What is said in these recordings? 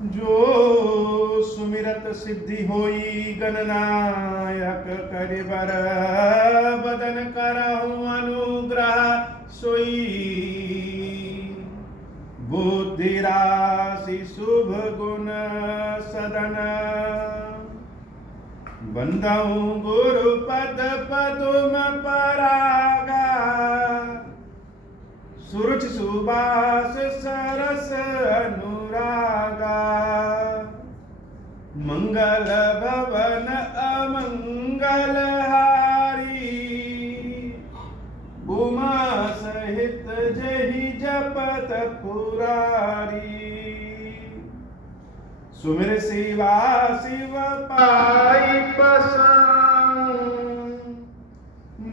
जो सुमिरत सिद्धि होई गणनायक करिबर बदन करहु अनुग्रह सोई बुद्धि राशि शुभ गुण सदन बंदऊ गुरु पद पदुम परागा सुरुचि सुबास सरस अनुरागा मंगल भवन अमंगल हारी उमा सहित जहि जपत पुरारी सुमिर शिवा शिव पाई पसाऊं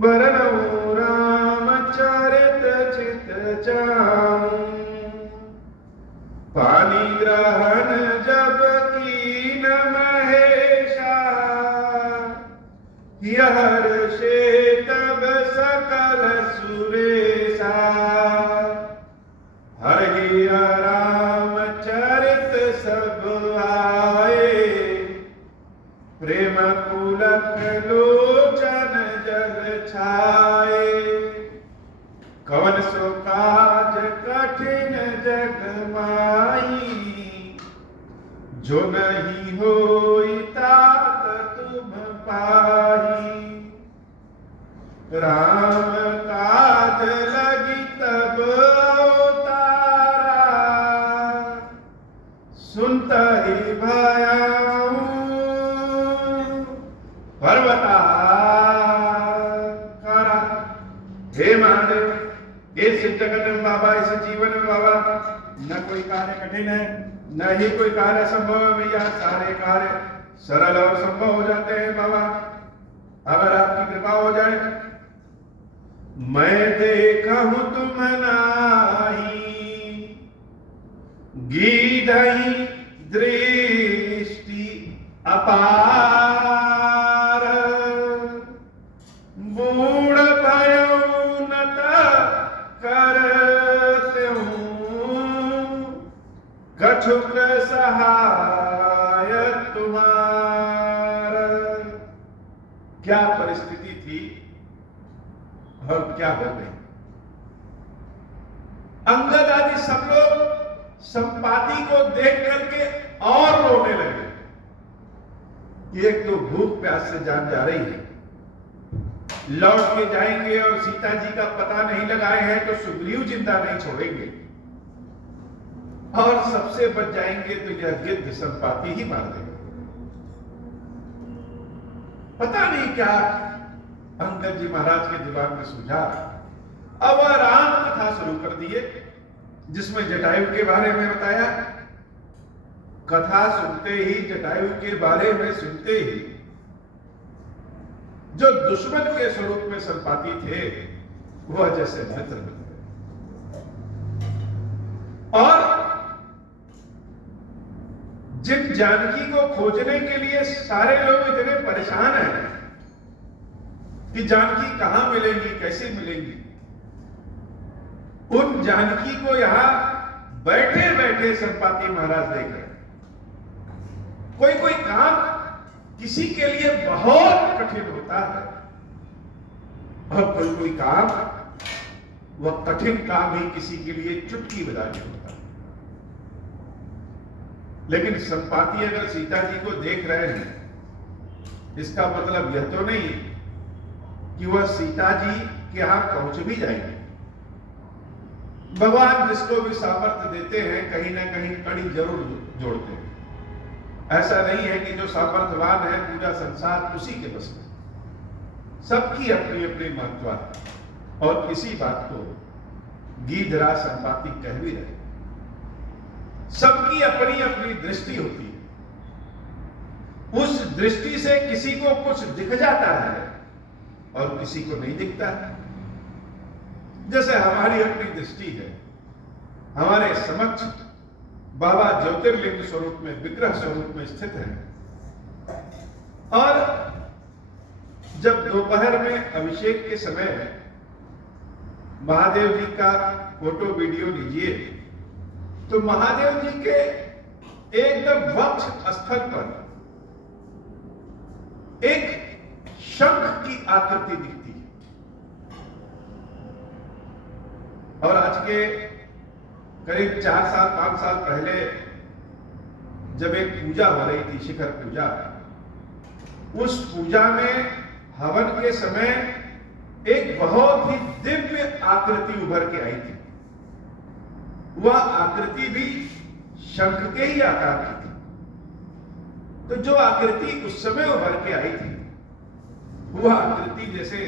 बरनऊ राम चरित चित जाऊं पानी ग्रहण जब कीन महेशा यहर से तब सकल सुरेशा हरि राम चरित सब आए प्रेम पुलक लोचन जल छाए कवन सो काज कठिन जग माई जो नहीं होई तात तुम पाई राम काज लगी तब अवतारा सुनता ही भयाऊं पर्वता करा हे महादेव हे शिव जगत में बाबा इस जीवन में बाबा न कोई कार्य कठिन है न ही कोई कार्य संभव है भैया सारे कार्य सरल और संभव हो जाते हैं बाबा अगर आपकी कृपा हो जाए मैं देखा हूं तुम नाही गीधई दृष्टि अपार बूढ़ भयो नत करते हूं कछुक सहाय तुम्हार क्या परिस्थिति थी और क्या हो गई अंगद आदि सब लोग संपाति को देख करके और रोने लगे एक तो भूख प्यास से जान जा रही है लौट के जाएंगे और सीता जी का पता नहीं लगाए हैं तो सुग्रीव जिंदा नहीं छोड़ेंगे और सबसे बच जाएंगे तो यह गिद्ध संपाति ही मार देगा पता नहीं क्या अंगद जी महाराज के दिमाग में सूझा अब वह राम कथा शुरू कर दिए जिसमें जटायु के बारे में बताया कथा सुनते ही जटायु के बारे में सुनते ही जो दुश्मन के स्वरूप में संपाति थे वह जैसे मित्र बन गए और जिन जानकी को खोजने के लिए सारे लोग इतने परेशान हैं कि जानकी कहां मिलेंगी कैसे मिलेंगी उन जानकी को यहां बैठे बैठे संपाति महाराज देख रहे कोई कोई काम किसी के लिए बहुत कठिन होता है और कोई कोई काम वह कठिन काम ही किसी के लिए चुटकी बजाने होता है लेकिन संपाति अगर सीता जी को देख रहे हैं इसका मतलब यह तो नहीं कि वह सीता जी के यहां पहुंच भी जाएंगे भगवान जिसको भी सामर्थ्य देते हैं कहीं ना कहीं कड़ी जरूर जोड़ते हैं ऐसा नहीं है कि जो सामर्थ्यवान है पूरा संसार उसी के बस में सबकी अपनी अपनी महत्व है और इसी बात को गीधराज संपाति कह भी रहे सबकी अपनी अपनी दृष्टि होती है उस दृष्टि से किसी को कुछ दिख जाता है और किसी को नहीं दिखता है जैसे हमारी अपनी दृष्टि है हमारे समक्ष बाबा ज्योतिर्लिंग स्वरूप में विग्रह स्वरूप में स्थित है और जब दोपहर में अभिषेक के समय महादेव जी का फोटो वीडियो लीजिए तो महादेव जी के एकदम वक्ष स्थल पर एक शंख की आकृति दिखती है। और आज के करीब 4 साल 5 साल पहले जब एक पूजा हो रही थी, शिखर पूजा, उस पूजा में हवन के समय एक बहुत ही दिव्य आकृति उभर के आई थी। वह आकृति भी शंख के ही आकार की थी। तो जो आकृति उस समय उभर के आई थी, वह आकृति जैसे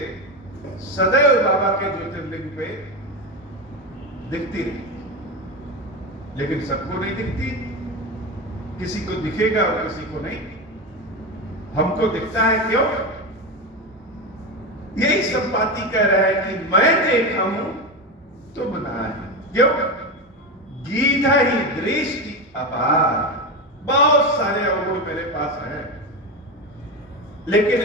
सदैव बाबा के ज्योतिर्लिंग पे दिखती रही, लेकिन सबको नहीं दिखती। किसी को दिखेगा और किसी को नहीं। हमको दिखता है, क्यों? यही संपाति कह रहा है कि मैं देखा हूं तुम ना है। क्यों? गीधा ही दृष्टि अपार। बहुत सारे अवगुण मेरे पास हैं, लेकिन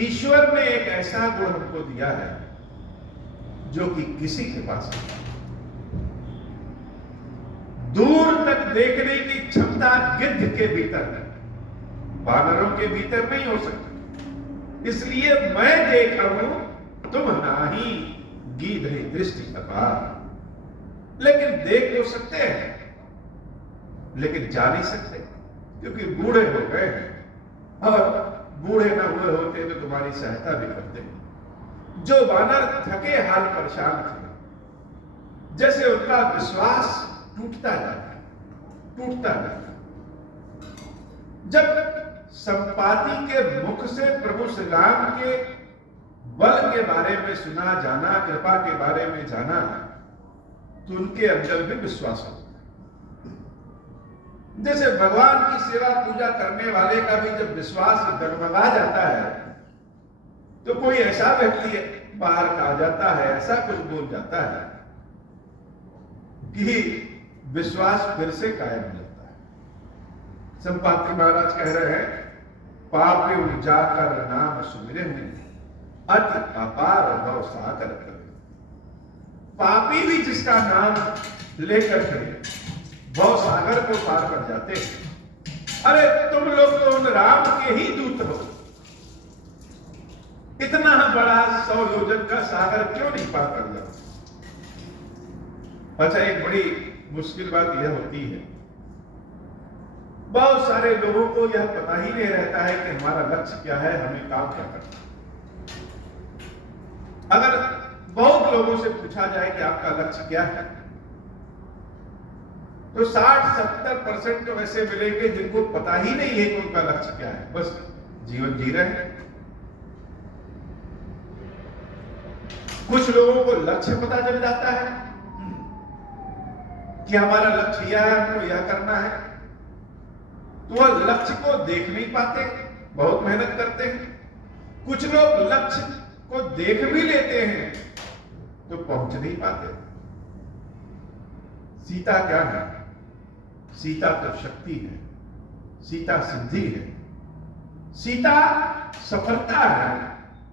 ईश्वर ने एक ऐसा गुण हमको दिया है जो कि किसी के पास नहीं। दूर तक देखने की क्षमता गिद्ध के भीतर है, वानरों के भीतर नहीं हो सकती। इसलिए मैं देखा हूं तुम नाही, गीध है दृष्टि अपार। लेकिन देख तो सकते हैं, लेकिन जा नहीं सकते, क्योंकि बूढ़े हो गए हैं। और बूढ़े ना हुए होते तो तुम्हारी सहायता भी करते। जो वानर थके हाल परेशान थे, जैसे उनका विश्वास टूटता जाता है, टूटता जाता है। जब संपाति के मुख से प्रभु श्री राम के बल के बारे में सुना जाना, कृपा के बारे में जाना, तो उनके अंदर भी विश्वास होता है। जैसे भगवान की सेवा पूजा करने वाले का भी जब विश्वास डगमगा जाता है, तो कोई ऐसा व्यक्ति बाहर का आ जाता है, ऐसा कुछ बोल जाता है कि विश्वास फिर से कायम हो जाता है। संपाति महाराज कह रहे हैं, पापी जाकर नाम सुमिरे में अति अपार भव सागर कर। पापी भी जिसका नाम लेकर के भव सागर को पार कर जाते हैं। अरे तुम लोग तो उन राम के ही दूत हो, इतना बड़ा 100 योजन का सागर क्यों नहीं पार कर जाते? अच्छा, एक बड़ी मुश्किल बात यह होती है, बहुत सारे लोगों को यह पता ही नहीं रहता है कि हमारा लक्ष्य क्या है, हमें काम क्या करना है। अगर बहुत लोगों से पूछा जाए कि आपका लक्ष्य क्या है, तो 60-70% तो ऐसे मिलेंगे जिनको पता ही नहीं है कि उनका लक्ष्य क्या है, बस जीवन जी रहे हैं। कुछ लोगों को लक्ष्य पता चल जाता है कि हमारा लक्ष्य यह है, हमको यह करना है, तो वह लक्ष्य को देख नहीं पाते, बहुत मेहनत करते हैं। कुछ लोग लक्ष्य को देख भी लेते हैं तो पहुंच नहीं पाते। सीता क्या है? सीता तो शक्ति है, सीता सिद्धि है, सीता सफलता है,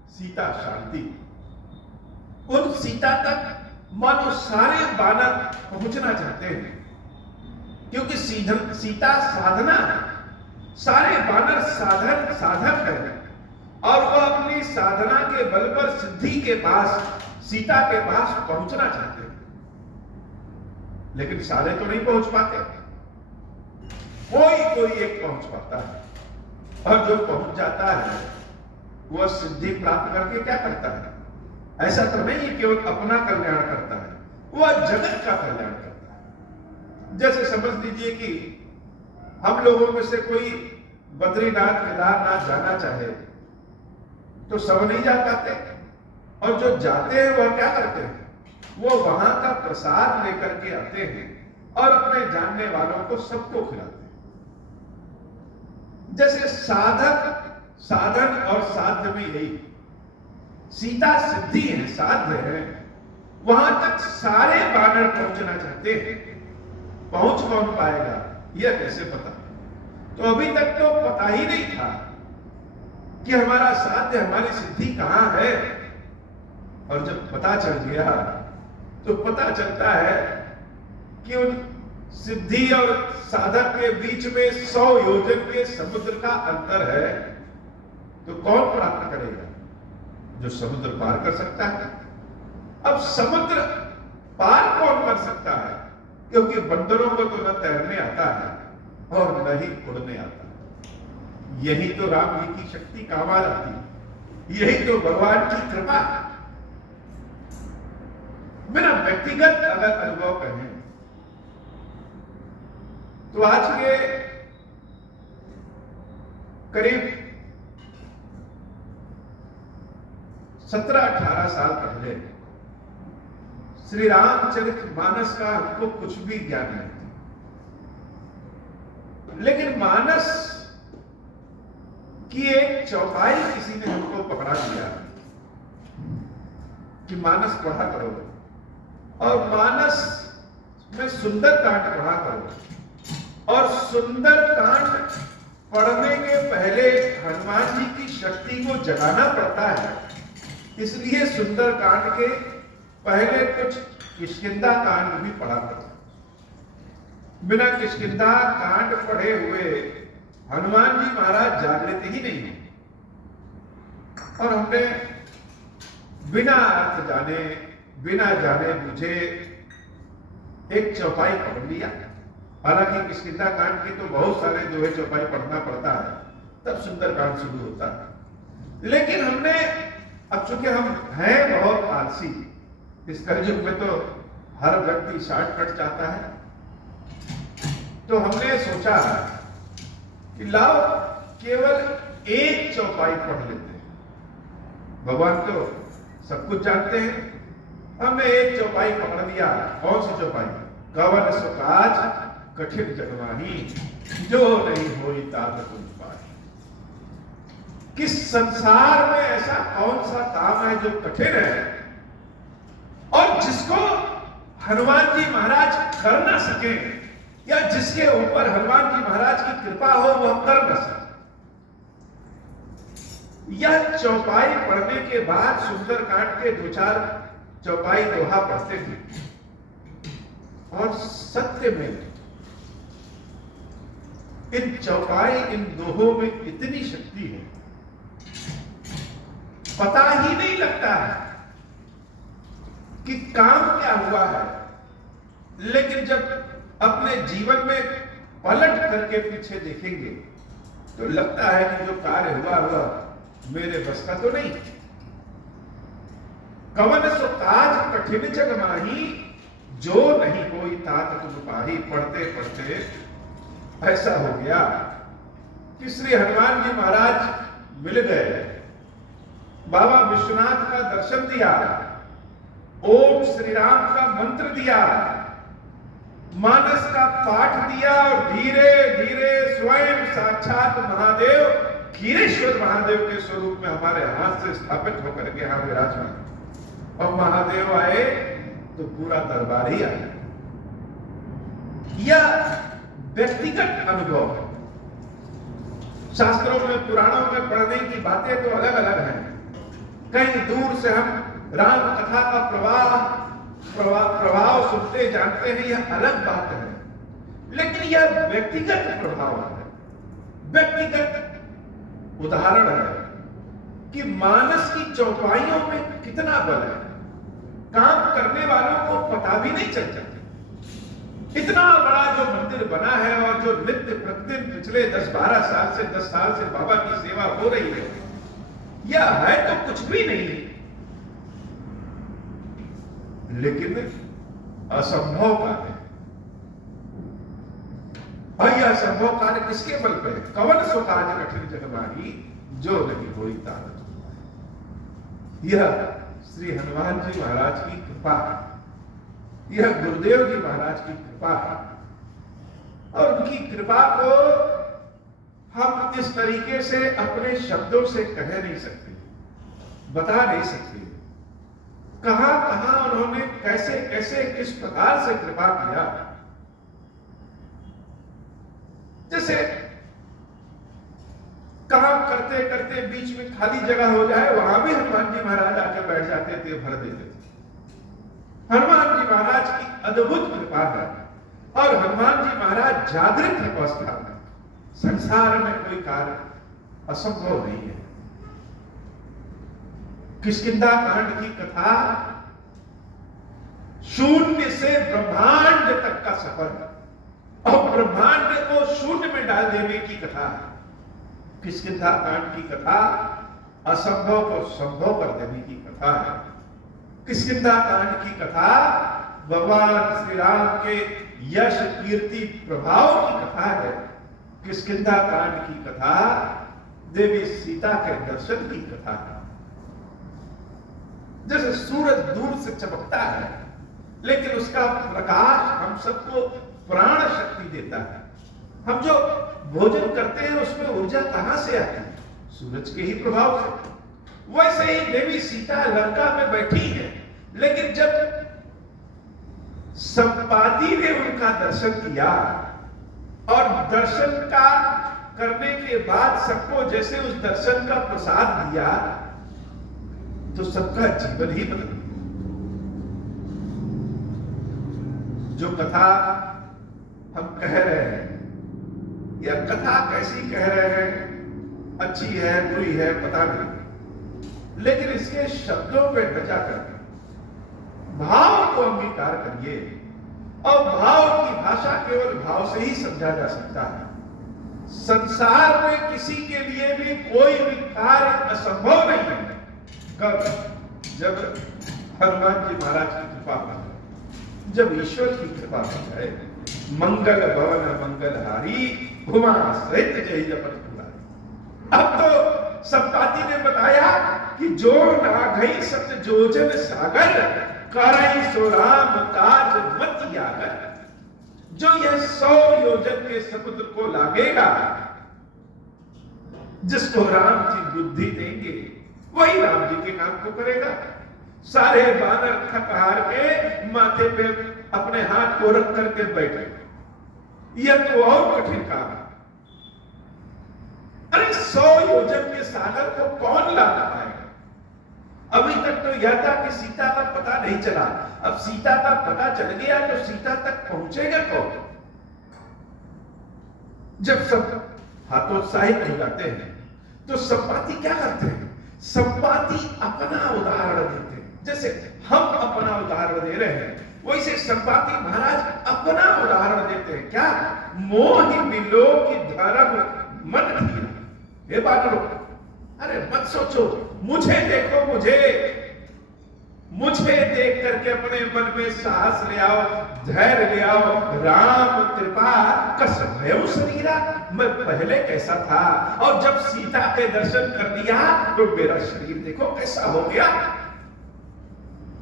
सीता शांति। उन सीता तक मानो सारे वानर पहुंचना चाहते हैं, क्योंकि सीता साधना है। सारे वानर साधक है, और वह अपनी साधना के बल पर सिद्धि के पास, सीता के पास पहुंचना चाहते हैं। लेकिन सारे तो नहीं पहुंच पाते, कोई एक पहुंच पाता है। और जो पहुंच जाता है वह सिद्धि प्राप्त करके क्या करता है? ऐसा तो नहीं कि केवल अपना कल्याण करता है, वह जगत का कल्याण करता है। जैसे समझ लीजिए कि हम लोगों में से कोई बद्रीनाथ केदारनाथ जाना चाहे तो सब नहीं जा पाते, और जो जाते हैं वह क्या करते हैं? वो वहां का प्रसाद लेकर के आते हैं और अपने जानने वालों को सबको खिलाते हैं। जैसे साधन और साध्य में यही, सीता सिद्धि है, साध्य है, वहां तक सारे वानर पहुंचना चाहते हैं। पहुंच कौन पाएगा, यह कैसे पता? तो अभी तक तो पता ही नहीं था कि हमारा साध्य, हमारी सिद्धि कहां है। और जब पता चल गया तो पता चलता है कि उन सिद्धि और साधक के बीच में 100 योजन के समुद्र का अंतर है, तो कौन प्राप्त करेगा? जो समुद्र पार कर सकता है। अब समुद्र पार कौन कर सकता है? क्योंकि बंदरों को तो न तैरने आता है और न ही उड़ने आता है। यही तो राम जी की शक्ति काम आ जाती है, यही तो भगवान की कृपा है। मेरा व्यक्तिगत अगर अनुभव कहें तो आज के करीब 17-18 साल पहले श्री रामचरितमानस का हमको कुछ भी ज्ञान नहीं था, लेकिन मानस की एक चौपाई किसी ने हमको पकड़ा दिया कि मानस पढ़ा करो और मानस में सुंदर कांड पढ़ा करो। और सुंदर कांड पढ़ने के पहले हनुमान जी की शक्ति को जगाना पड़ता है, इसलिए सुंदर कांड के पहले कुछ किष्किंधा कांड भी पढ़ा पड़ता। बिना किष्किंधा कांड पढ़े हुए हनुमान जी महाराज जागृत ही नहीं है। और हमने बिना अर्थ जाने, बिना जाने बुझे एक चौपाई पढ़ लिया। हालांकि किष्किंधा कांड की तो बहुत सारे जो है चौपाई पढ़ना पड़ता है, तब सुंदर कांड शुरू होता है। लेकिन हमने, अब चूंकि हम हैं बहुत आलसी, इस कलयुग में तो हर व्यक्ति शॉर्टकट चाहता है, तो हमने सोचा कि लाओ केवल एक चौपाई पढ़ लेते हैं। भगवान तो सब कुछ जानते हैं, हमने एक चौपाई पकड़ लिया। कौन सी चौपाई? कवन सो काज कठिन जगमाही, जो नहीं होई तात तुम पाही। किस संसार में ऐसा कौन सा काम है जो कठिन है और जिसको हनुमान जी महाराज कर ना सके, या जिसके ऊपर हनुमान जी महाराज की कृपा हो वह कर न सके। यह चौपाई पढ़ने के बाद सुंदर कांड के 2-4 चौपाई दोहा पढ़ते थे, और सत्य में इन चौपाई, इन दोहों में इतनी शक्ति है, पता ही नहीं लगता है कि काम क्या हुआ है। लेकिन जब अपने जीवन में पलट करके पीछे देखेंगे तो लगता है कि जो कार्य हुआ मेरे बस का तो नहीं। कवन सो काज कठिन जगमाही, जो नहीं कोई तात तुम पाही। पढ़ते पढ़ते ऐसा हो गया कि श्री हनुमान जी महाराज मिल गए, बाबा विश्वनाथ का दर्शन दिया, ओम श्री राम का मंत्र दिया, मानस का पाठ दिया, और धीरे धीरे स्वयं साक्षात महादेव, खीरेश्वर महादेव के स्वरूप में हमारे हाथ से स्थापित होकर के यहां विराजमान। और महादेव आए तो पूरा दरबार ही आया। यह व्यक्तिगत अनुभव है। शास्त्रों में, पुराणों में पढ़ने की बातें तो अलग अलग हैं। कहीं दूर से हम राम कथा का प्रभाव सुनते जानते हैं, यह अलग बात है। लेकिन यह व्यक्तिगत प्रभाव है, व्यक्तिगत उदाहरण है कि मानस की चौपाइयों में कितना बल है। काम करने वालों को पता भी नहीं चलता। इतना बड़ा जो मंदिर बना है और जो नित्य प्रतिदिन पिछले 10-12 साल से 10 साल से बाबा की सेवा हो रही है, यह है तो कुछ भी नहीं, लेकिन असंभव कार्य। और यह असंभव कार्य किसके बल पे है? कवन सो काज कठिन जगमाही, जो नहीं होई तात तुम पाही। यह श्री हनुमान जी महाराज की कृपा है, यह गुरुदेव जी महाराज की कृपा है। और उनकी कृपा को हम इस तरीके से अपने शब्दों से कह नहीं सकते, बता नहीं सकते। कहां कहां उन्होंने कैसे कैसे किस प्रकार से कृपा किया। जैसे काम करते करते बीच में खाली जगह हो जाए, वहां भी हनुमान जी महाराज आके बैठ जाते थे, भर देते थे। हनुमान जी महाराज की अद्भुत कृपा है। और हनुमान जी महाराज जागृत अवस्था में, संसार में कोई कार्य असंभव नहीं है। किष्किंधा कांड की कथा शून्य से ब्रह्मांड तक का सफर है और ब्रह्मांड को शून्य में डाल देने की कथा है। किष्किंधा कांड की कथा असंभव को संभव कर देने की कथा है। किष्किंधा कांड की कथा भगवान श्री राम के यश कीर्ति प्रभाव की कथा है। किष्किंधा कांड की कथा देवी सीता के दर्शन की कथा है। जैसे सूरज दूर से चमकता है लेकिन उसका प्रकाश हम सबको प्राण शक्ति देता है। हम जो भोजन करते हैं उसमें ऊर्जा कहां से आती है? सूरज के ही प्रभाव से। वैसे ही देवी सीता लंका में बैठी है, लेकिन जब संपाति ने उनका दर्शन किया और दर्शन का करने के बाद सबको जैसे उस दर्शन का प्रसाद दिया तो सबका जीवन ही बदल गया। जो कथा हम कह रहे हैं, यह कथा कैसी कह रहे हैं, अच्छी है बुरी है पता नहीं, लेकिन इसके शब्दों पे बचा कर भाव को अंगीकार करिए और भाव की भाषा केवल भाव से ही समझा जा सकता है। संसार में किसी के लिए भी कोई भी कार्य असंभव नहीं है। कब? जब हनुमान जी महाराज की कृपा हो जाए, जब ईश्वर की कृपा हो जाए। मंगल भवन मंगलहारी उमा सहित जय जपत पुरारी। अब तो संपाति ने बताया कि जो नाघई सत जोजन सागर करई सो राम काज मत यागर। जो यह 100 योजन के समुद्र को लागेगा, जिसको राम जी बुद्धि देंगे, वही राम जी के काम को करेगा। सारे बानर थक हार के माथे पे अपने हाथ को रख करके बैठे, यह तो और कठिन काम है। अरे 100 योजन के सागर को कौन ला पाएगा? अभी तक तो यह था कि सीता का पता नहीं चला, अब सीता का पता चल गया तो सीता तक पहुंचेगा कौन? जब सब हतोत्साहित हो जाते हैं तो संपाति क्या करते हैं? संपाति अपना उदाहरण देते हैं। जैसे हम अपना उदाहरण दे रहे हैं, वैसे संपाति महाराज अपना उदाहरण देते हैं। क्या? मोहि मिलो की धर्म मन धीरा। हे बानरों, अरे मत सोचो, मुझे देखो, मुझे देख करके अपने मन में साहस ले आओ, धैर्य ले आओ। राम कृपा कस भयो शरीरा। मैं पहले कैसा था और जब सीता के दर्शन कर दिया तो मेरा शरीर देखो कैसा हो गया।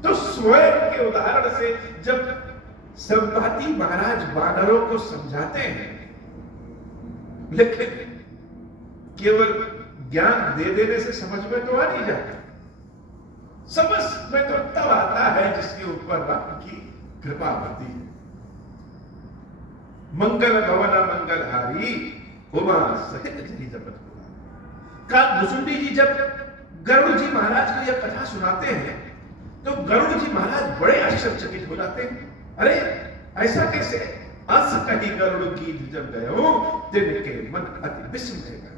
तो स्वयं के उदाहरण से जब संपाति महाराज वानरों को समझाते हैं, लेकिन केवल ज्ञान दे देने से समझ में तो आ नहीं जाता। समझ में तो तब आता है जिसके ऊपर राम की कृपा होती है। मंगल भवन मंगलहारी उमा सहित जय जपत पुरारी। का भुसुंडी जी जब गरुड़ जी महाराज को यह कथा सुनाते हैं तो गरुड़ जी महाराज बड़े आश्चर्यचकित हो जाते हैं। अरे ऐसा कैसे? अस कही गरुड़ की जब गयो तिनके मन अति विस्मय गयो।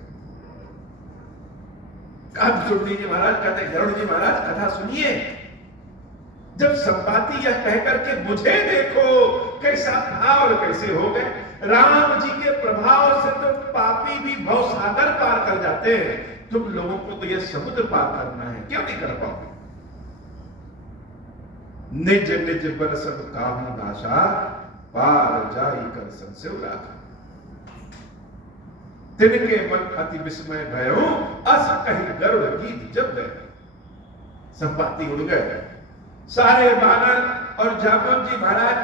भुसुंडी जी महाराज कहते, गरुड़ जी महाराज कथा सुनिए। जब संपाति यह कहकर के मुझे देखो कैसा था और कैसे हो गए, राम जी के प्रभाव से तो पापी भी भवसागर पार कर जाते हैं, तुम लोगों को तो यह समुद्र पार करना है, क्यों नहीं कर पाओगे? निज निज बल सब काहू नाशा पार जाई कर संसेवरा। तिनके मन अति विस्मय भयो अस कही गरुड़ गीत जब गए। संपाति उड़ गए। सारे बानर और जामुन जी महाराज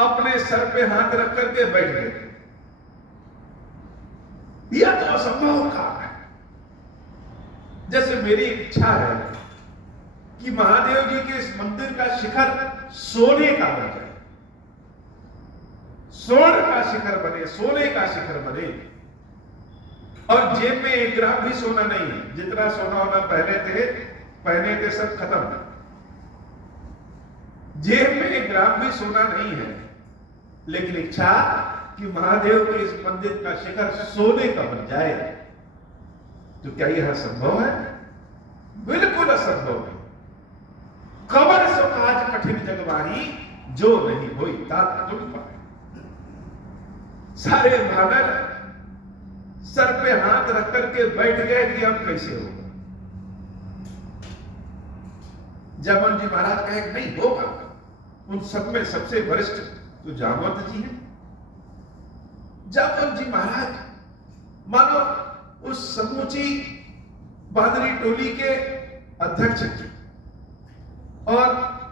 अपने सर पे हाथ रख करके बैठ गए। यह तो असंभव काम है। जैसे मेरी इच्छा है कि महादेव जी के इस मंदिर का शिखर सोने का बन जाए, स्वर्ण का शिखर बने, सोने का शिखर बने, और जेब में 1 ग्राम भी सोना नहीं है। जितना सोना होना पहने थे सब खत्म। जेब में 1 ग्राम भी सोना नहीं है लेकिन इच्छा कि महादेव के इस मंदिर का शिखर सोने का बन जाए, तो क्या यह संभव है? बिल्कुल असंभव है। कबर सो काज कठिन जगवाही, जो नहीं होई तात तुम पाए। सारे भागल सर पे हाथ रख करके बैठ गए कि अब कैसे होगा। जामवंत जी महाराज कहे कि नहीं होगा। उन सब में सबसे वरिष्ठ तो जामवंत जी हैं। जामवंत जी महाराज मानो उस समूची बादरी टोली के अध्यक्ष थे, और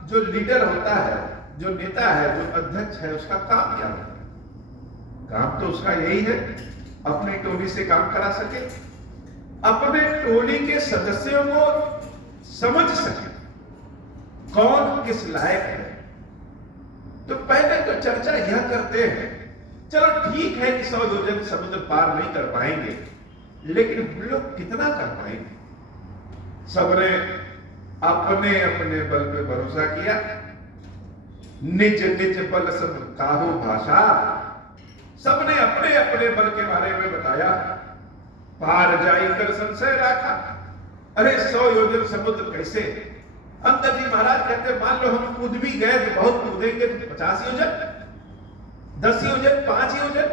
जो लीडर होता है, जो नेता है, जो अध्यक्ष है, उसका काम क्या होता है? काम तो उसका यही है अपनी टोली से काम करा सके, अपने टोली के सदस्यों को समझ सके कौन किस लायक है। तो पहले तो चर्चा यह करते हैं, चलो ठीक है कि 100 योजन समुद्र पार नहीं कर पाएंगे, लेकिन हम लोग कितना कर पाएंगे? सबने अपने अपने बल पे भरोसा किया। निज निज बल सब काहू भाषा, सबने अपने अपने बल के बारे में बताया। पार जाई कर संशय रखा, अरे 100 योजन समुद्र कैसे? अंगद जी महाराज कहते मान लो हम कूद भी गए तो बहुत कूदेंगे तो 50 योजन, 10 योजन, 5 योजन।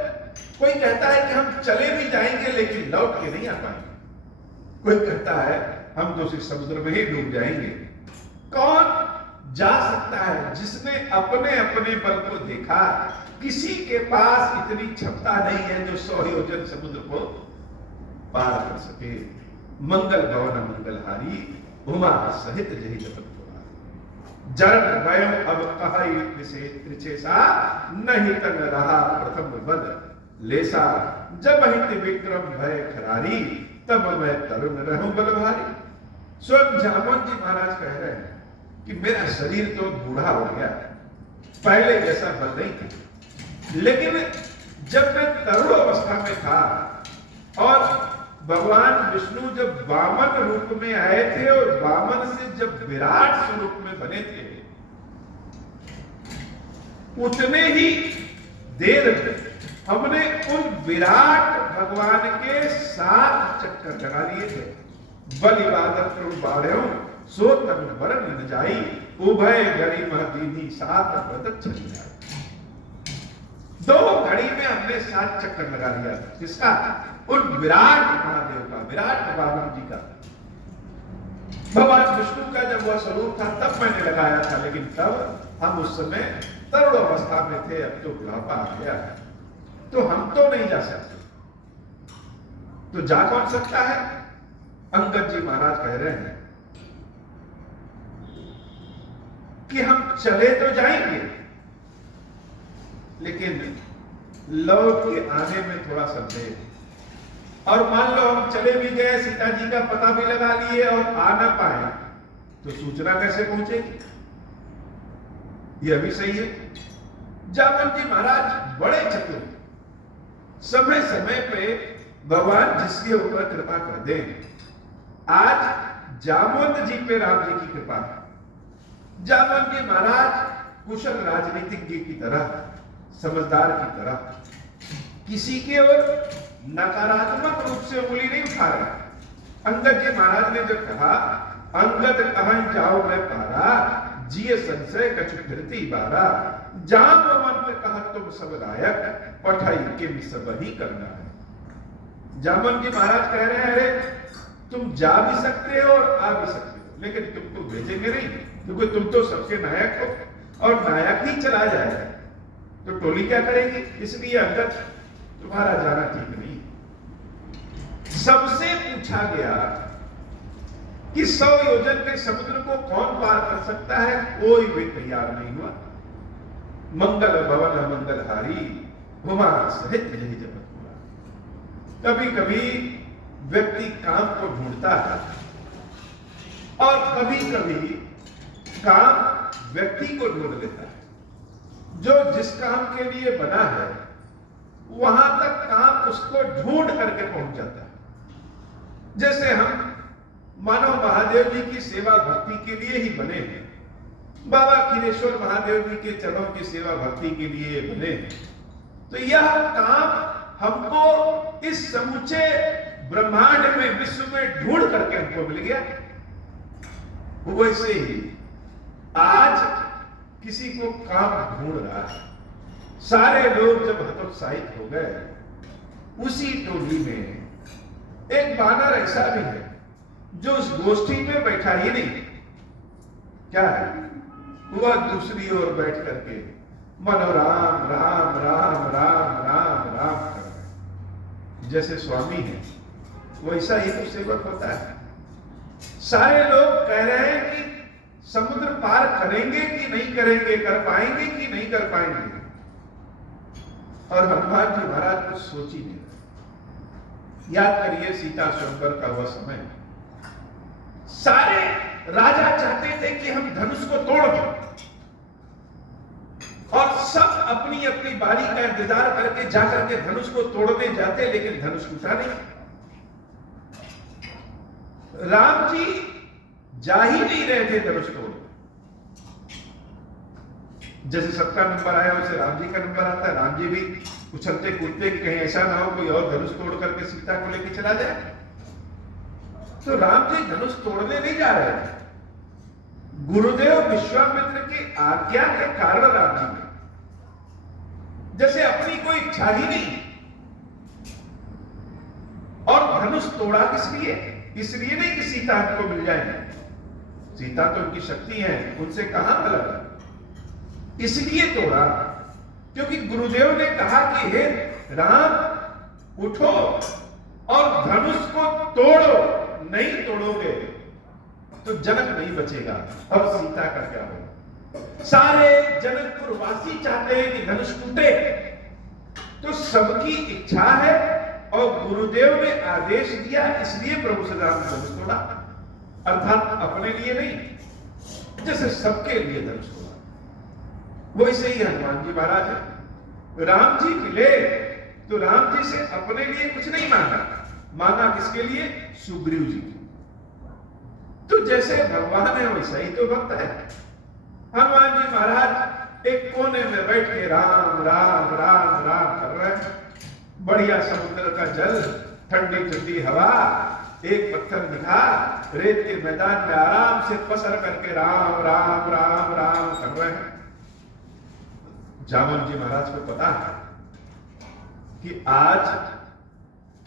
कोई कहता है कि हम चले भी जाएंगे लेकिन लौट के नहीं आ पाएंगे। कोई कहता है हम तो उसी समुद्र में ही डूब जाएंगे। कौन जा सकता है? जिसने अपने अपने बल को देखा। किसी के पास इतनी क्षमता नहीं है जो 100 योजन समुद्र को पार कर सके। मंगल भवन मंगलहारी, उमा सहित जही जगत को जरत वयम अब कहाई त्रिचेसा, नहीं तन रहा प्रथम बद लेसा। जब हित विक्रम भय खरारी, तब मैं तरुण रहूं बलभारी। स्वयं जामवंत जी महाराज कह रहे हैं कि मेरा शरीर तो बूढ़ा हो गया, पहले जैसा बल नहीं था, लेकिन जब मैं तरुण अवस्था में था और भगवान विष्णु जब वामन रूप में आए थे और वामन से जब विराट स्वरूप में बने थे, उतने ही देर में हमने उन विराट भगवान के 7 चक्कर लगा लिए थे। बल इबादत प्रभु बाढ़ो, सो तन वरण न जाई, उभय घड़ी महदीनी 7 व्रत चल जाए। 2 घड़ी में हमने 7 चक्कर लगा लिया। किसका? उन विराट महादेव का, विराट वामन जी का। भगवान विष्णु का जब वह स्वरूप था तब मैंने लगाया था, लेकिन तब हम उस समय तरुण अवस्था में थे, अब तो बुढ़ापा आ गया है, तो हम तो नहीं जा सकते। तो जा कौन सकता है? अंगद जी महाराज कह रहे हैं कि हम चले तो जाएंगे, लेकिन लौट के आने में थोड़ा संदेह। और मान लो हम चले भी गए, सीता जी का पता भी लगा लिए और आ ना पाए, तो सूचना कैसे पहुंचेगी? यह भी सही है। जामवंत जी महाराज बड़े चतुर, समय समय पे भगवान जिसके ऊपर कृपा कर दे। आज जामवंत जी पे राम जी की कृपा है। जामवंत जी महाराज कुशल राजनीतिज्ञ की तरह, समझदार की तरह किसी के ओर नकारात्मक रूप से उंगली नहीं उठा रहे। अंगद जी महाराज ने जब कहा अंगद कहन जाओ मैं पारा, जिये संशय कछु फिरती बारा, जामवंत कहा तुम सब लायक, पठाई के भी सब ही करना है। जामवंत जी महाराज कह रहे हैं अरे तुम जा भी सकते हो और आ भी सकते हो, लेकिन तुमको भेजेंगे नहीं, क्योंकि तुम तो सबके नायक हो और नायक ही चला जाएगा तो टोली क्या करेगी? इसलिए अंगद तुम्हारा जाना ठीक नहीं। सबसे पूछा गया कि 100 योजन के समुद्र को कौन पार कर सकता है, कोई भी तैयार नहीं हुआ। मंगल भवन मंगलहारी, हुमा सहित यही जगत हुआ। कभी कभी व्यक्ति काम को ढूंढता है और कभी कभी काम व्यक्ति को ढूंढ लेता है। जो जिस काम के लिए बना है वहां तक काम उसको ढूंढ करके पहुंच जाता है। जैसे हम मानव महादेव जी की सेवा भक्ति के लिए ही बने हैं, बाबा खीरेश्वर महादेव जी के चरणों की सेवा भक्ति के लिए बने, तो यह काम हमको इस समूचे ब्रह्मांड में, विश्व में ढूंढ करके हमको मिल गया। वैसे ही आज किसी को काम ढूंढ रहा है। सारे लोग जब हतोत्साहित हो गए, उसी टोली में एक बानर ऐसा भी है जो उस गोष्ठी में बैठा ही नहीं। क्या है? वह दूसरी ओर बैठ करके मनो राम राम राम राम राम राम कर रहे। जैसे स्वामी है वैसा ही तो सेवक होता है। सारे लोग कह रहे हैं कि समुद्र पार करेंगे कि नहीं करेंगे, कर पाएंगे कि नहीं कर पाएंगे, और हनुमान जी महाराज कुछ सोच ही नहीं रहे। याद करिए सीता स्वयंवर का वह समय, सारे राजा चाहते थे कि हम धनुष को तोड़ दें, और सब अपनी अपनी बारी का इंतजार करके जाकर के धनुष को तोड़ने जाते, लेकिन धनुष टूटा नहीं। राम जी जा ही नहीं रहे थे धनुष तोड़। जैसे सबका नंबर आया वैसे राम जी का नंबर आता है। राम जी भी उछलते कूदते कि कहीं ऐसा ना हो कोई और धनुष तोड़ करके सीता को लेकर चला जाए। तो राम जी धनुष तोड़ने नहीं जा रहे थे। गुरुदेव विश्वामित्र की आज्ञा के कारण राम जी ने, जैसे अपनी कोई इच्छा ही नहीं, और धनुष तोड़ा किस लिए? इसलिए नहीं कि सीता हमको मिल जाए, सीता तो उनकी शक्ति है, उनसे कहां अलग है, इसलिए तोड़ा क्योंकि गुरुदेव ने कहा कि हे राम उठो और धनुष को तोड़ो, नहीं तोड़ोगे तो जनक नहीं बचेगा। अब सीता का क्या होगा? सारे जनकपुर वासी चाहते हैं कि धनुष टूटे, तो सबकी इच्छा है और गुरुदेव ने आदेश दिया, इसलिए प्रभु श्री राम ने धनुष तोड़ा। अर्थात अपने लिए नहीं, जैसे सबके लिए धनुष तोड़ा। वैसे ही हनुमान जी महाराज है। राम जी मिले तो राम जी से अपने लिए कुछ नहीं मांगा, मांगा किसके लिए? सुग्रीव जी। तो जैसे भगवान है वैसा ही तो भक्त है। हनुमान जी महाराज एक कोने में बैठ के राम राम राम राम कर रहे हैं। बढ़िया समुद्र का जल, ठंडी ठंडी हवा, एक पत्थर दिखा, रेत के मैदान में आराम से पसर करके राम राम राम राम कर रहे हैं। जामन जी महाराज को पता है कि आज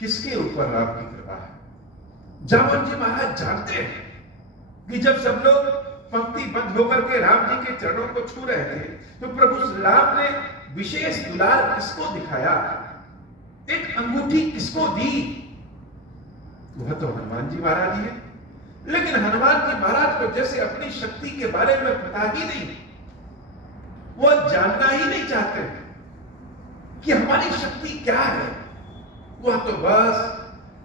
किसके ऊपर राम की कृपा है। जामन जी महाराज जानते हैं कि जब सब लोग पंक्तिबद्ध होकर के राम जी के चरणों को छू रहे थे, तो प्रभु श्री राम ने विशेष दुलार किसको दिखाया, एक अंगूठी किसको दी? वह तो हनुमान जी महाराज ही है। लेकिन हनुमान जी महाराज को जैसे अपनी शक्ति के बारे में पता ही नहीं, वह जानना ही नहीं चाहते कि हमारी शक्ति क्या है। वह तो बस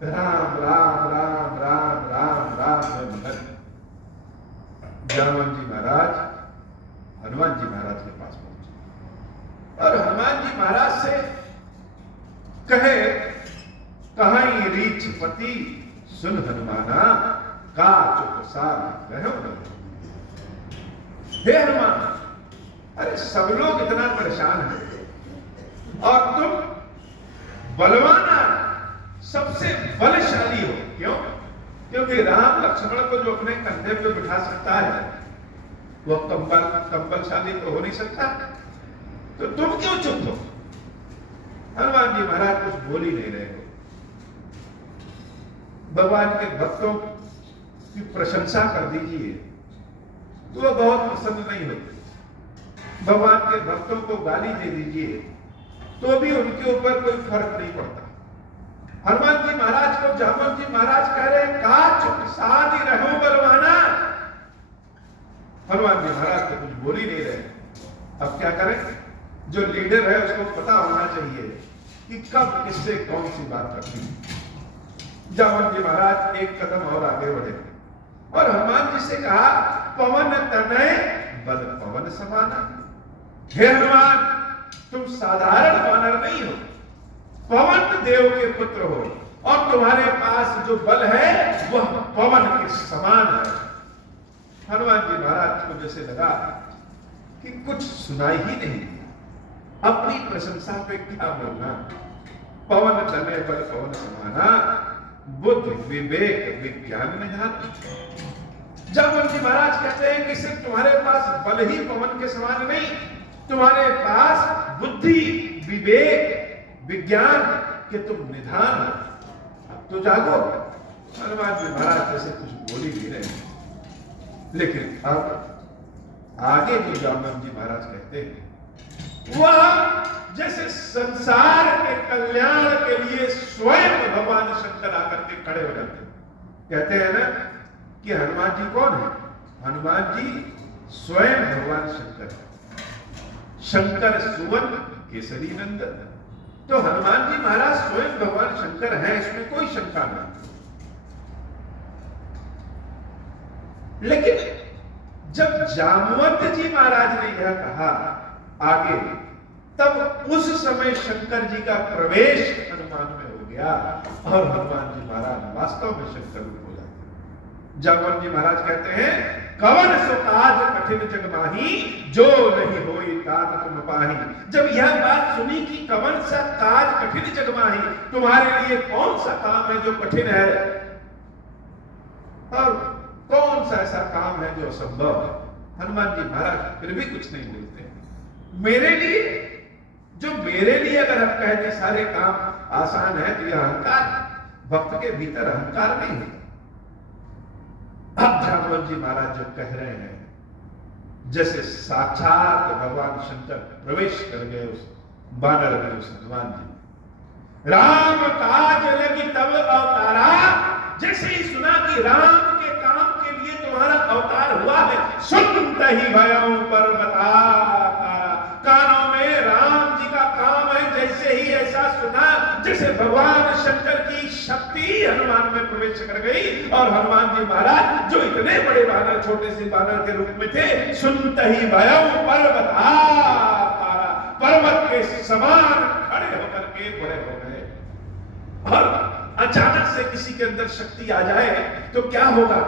राम राम राम राम राम राम में मगन। जामन जी महाराज हनुमान जी महाराज के पास पहुंचे और हनुमान जी महाराज से कहे, कहां रीछ पति सुन हनुमाना, का चुप सार रहो। हे हनुमान, अरे सब लोग इतना परेशान हैं और तुम बलवाना, सबसे बलशाली हो। क्यों? क्योंकि राम लक्ष्मण को जो अपने कंधे पे बिठा सकता है, वह कंबलशाली तो हो नहीं सकता। तो तुम क्यों चुप हो? हनुमान जी महाराज कुछ बोल ही नहीं रहे हो। भगवान के भक्तों की प्रशंसा कर दीजिए तो वह बहुत पसंद नहीं होते। भगवान के भक्तों को गाली दे दीजिए तो भी उनके ऊपर कोई फर्क नहीं पड़ता। हनुमान जी महाराज को जामन जी महाराज कह रहे, का चुप साध रहो बलवाना। हनुमान जी महाराज तो कुछ बोल ही नहीं रहे। अब क्या करें? जो लीडर है उसको पता होना चाहिए कि कब किससे कौन सी बात करनी है। जामन जी महाराज एक कदम और आगे बढ़े और हनुमान जी से कहा, पवन तनय बल पवन समाना। हे हनुमान, तुम साधारण वानर नहीं हो, पवन देव के पुत्र हो और तुम्हारे पास जो बल है वह पवन के समान है। हनुमान जी महाराज को जैसे लगा कि कुछ सुनाई ही नहीं दिया। अपनी प्रशंसा पे क्या बोलना। पवन तनय बल पवन समाना, बुद्धि विवेक विज्ञान निधान। जामवंत जी महाराज कहते हैं कि सिर्फ तुम्हारे पास बल ही पवन के समान नहीं, तुम्हारे पास बुद्धि विवेक विज्ञान के तुम निधान। अब तो जागो। हनुमान जी महाराज जैसे कुछ बोल ही नहीं रहे, लेकिन अब आगे जो जामवंत जी महाराज कहते हैं वह जैसे संसार के कल्याण के लिए स्वयं भगवान शंकर आकर के खड़े हो जाते हैं। कहते हैं ना कि हनुमान जी कौन है? हनुमान जी स्वयं भगवान शंकर है। शंकर सुवन केसरी नंदन। तो हनुमान जी महाराज स्वयं भगवान शंकर हैं, इसमें कोई शंका नहीं। लेकिन जब जामवंत जी महाराज ने यह कहा आगे, तब उस समय शंकर जी का प्रवेश हनुमान में हो गया और हनुमान जी महाराज वास्तव में शंकर रूप हो जाते। जामवंत जी महाराज कहते हैं, कवन सो काज कठिन जग माही, जो नहीं होई तात तुम पाही। जब यह बात सुनी कि कवन सा काज कठिन जग माही, तुम्हारे लिए कौन सा काम है जो कठिन है और कौन सा ऐसा काम है जो असंभव है। हनुमान जी महाराज फिर भी कुछ नहीं बोलते। मेरे लिए, जो मेरे लिए अगर हम कहें कि सारे काम आसान है तो यह अहंकार, भक्त के भीतर अहंकार नहीं है। अब जामवंत जी महाराज जो कह रहे हैं, जैसे साक्षात भगवान शंकर प्रवेश कर गए उस बानर में, उस हनुमान जी। राम काज लगी तब अवतारा, जैसे ही सुना कि राम के काम के लिए तुम्हारा अवतार हुआ है, सुनते ही भयं पर्वता। कानों में राम जी का काम है, जैसे ही ऐसा सुना जैसे भगवान शंकर की शक्ति हनुमान में प्रवेश कर गई और हनुमान जी महाराज जो इतने बड़े बानर, छोटे से बानर के रूप में थे, सुनते ही भयं पर्वता, पर्वत के समान खड़े होकर के बड़े हो गए। और अचानक से किसी के अंदर शक्ति आ जाए तो क्या होगा?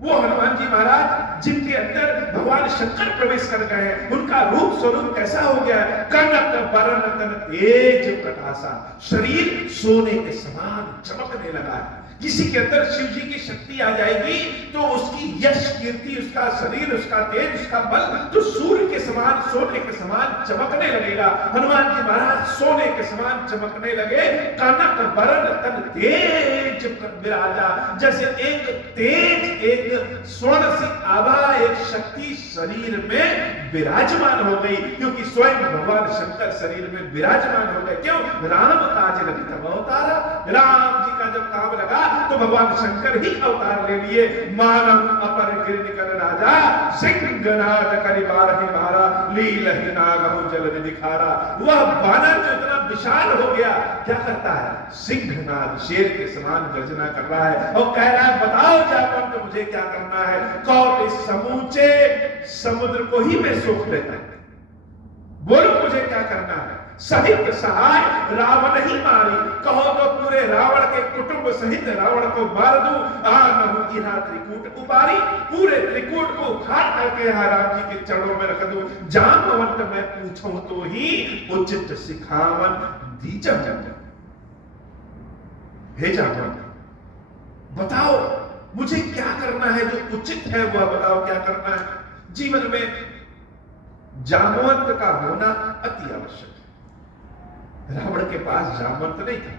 वो हनुमान जी महाराज जिनके अंदर भगवान शंकर प्रवेश कर गए हैं, उनका रूप स्वरूप कैसा हो गया है? कनक बरन तन तेज प्रकाशा, शरीर सोने के समान चमकने लगा है। किसी के अंदर शिव जी की शक्ति आ जाएगी तो उसकी यश कीर्ति, उसका शरीर, उसका तेज, उसका बल तो सूर्य के समान, सोने के समान चमकने लगेगा। हनुमान जी महाराज सोने के समान चमकने लगे। कनक बरन तन तेज विराजा, जैसे एक तेज, एक स्वर्ण सी आभा, एक शक्ति शरीर में विराजमान हो गई, क्योंकि स्वयं भगवान शंकर शरीर में विराजमान हो गए। क्यों? राम काज लगी तब अवतारा। राम जी का जब काम लगा तो भगवान शंकर ही अवतार ले लिए। मानव अपर गिर कर राजा, सिंहनाद करि बारहि मारा, लीलहि नागहु जल दिखारा। वह बानर जो इतना विशाल हो गया, क्या करता है? सिंहनाद, शेर के समान गर्जना कर रहा है और कह रहा है, बताओ जामवंत मुझे क्या करना है? कहो इस समूचे समुद्र को ही मैं सोख लेता हूं, बोलो मुझे क्या करना है? सहित सहाय रावण ही मारी, कहो तो पूरे रावण के कुटुंब सहित रावण को मार दूं। आनहु इहा त्रिकूट उपारी, पूरे त्रिकूट को उखाड़ करके यहाँ राम जी के चरणों में रख दूं। जामवंत मैं पूछूं तो ही उचित सिखावन दीजम। हे जामवंत, बताओ मुझे क्या करना है? जो उचित है वह बताओ, क्या करना है? जीवन में जामवंत का होना अति आवश्यक है। रावण के पास जामवंत नहीं था,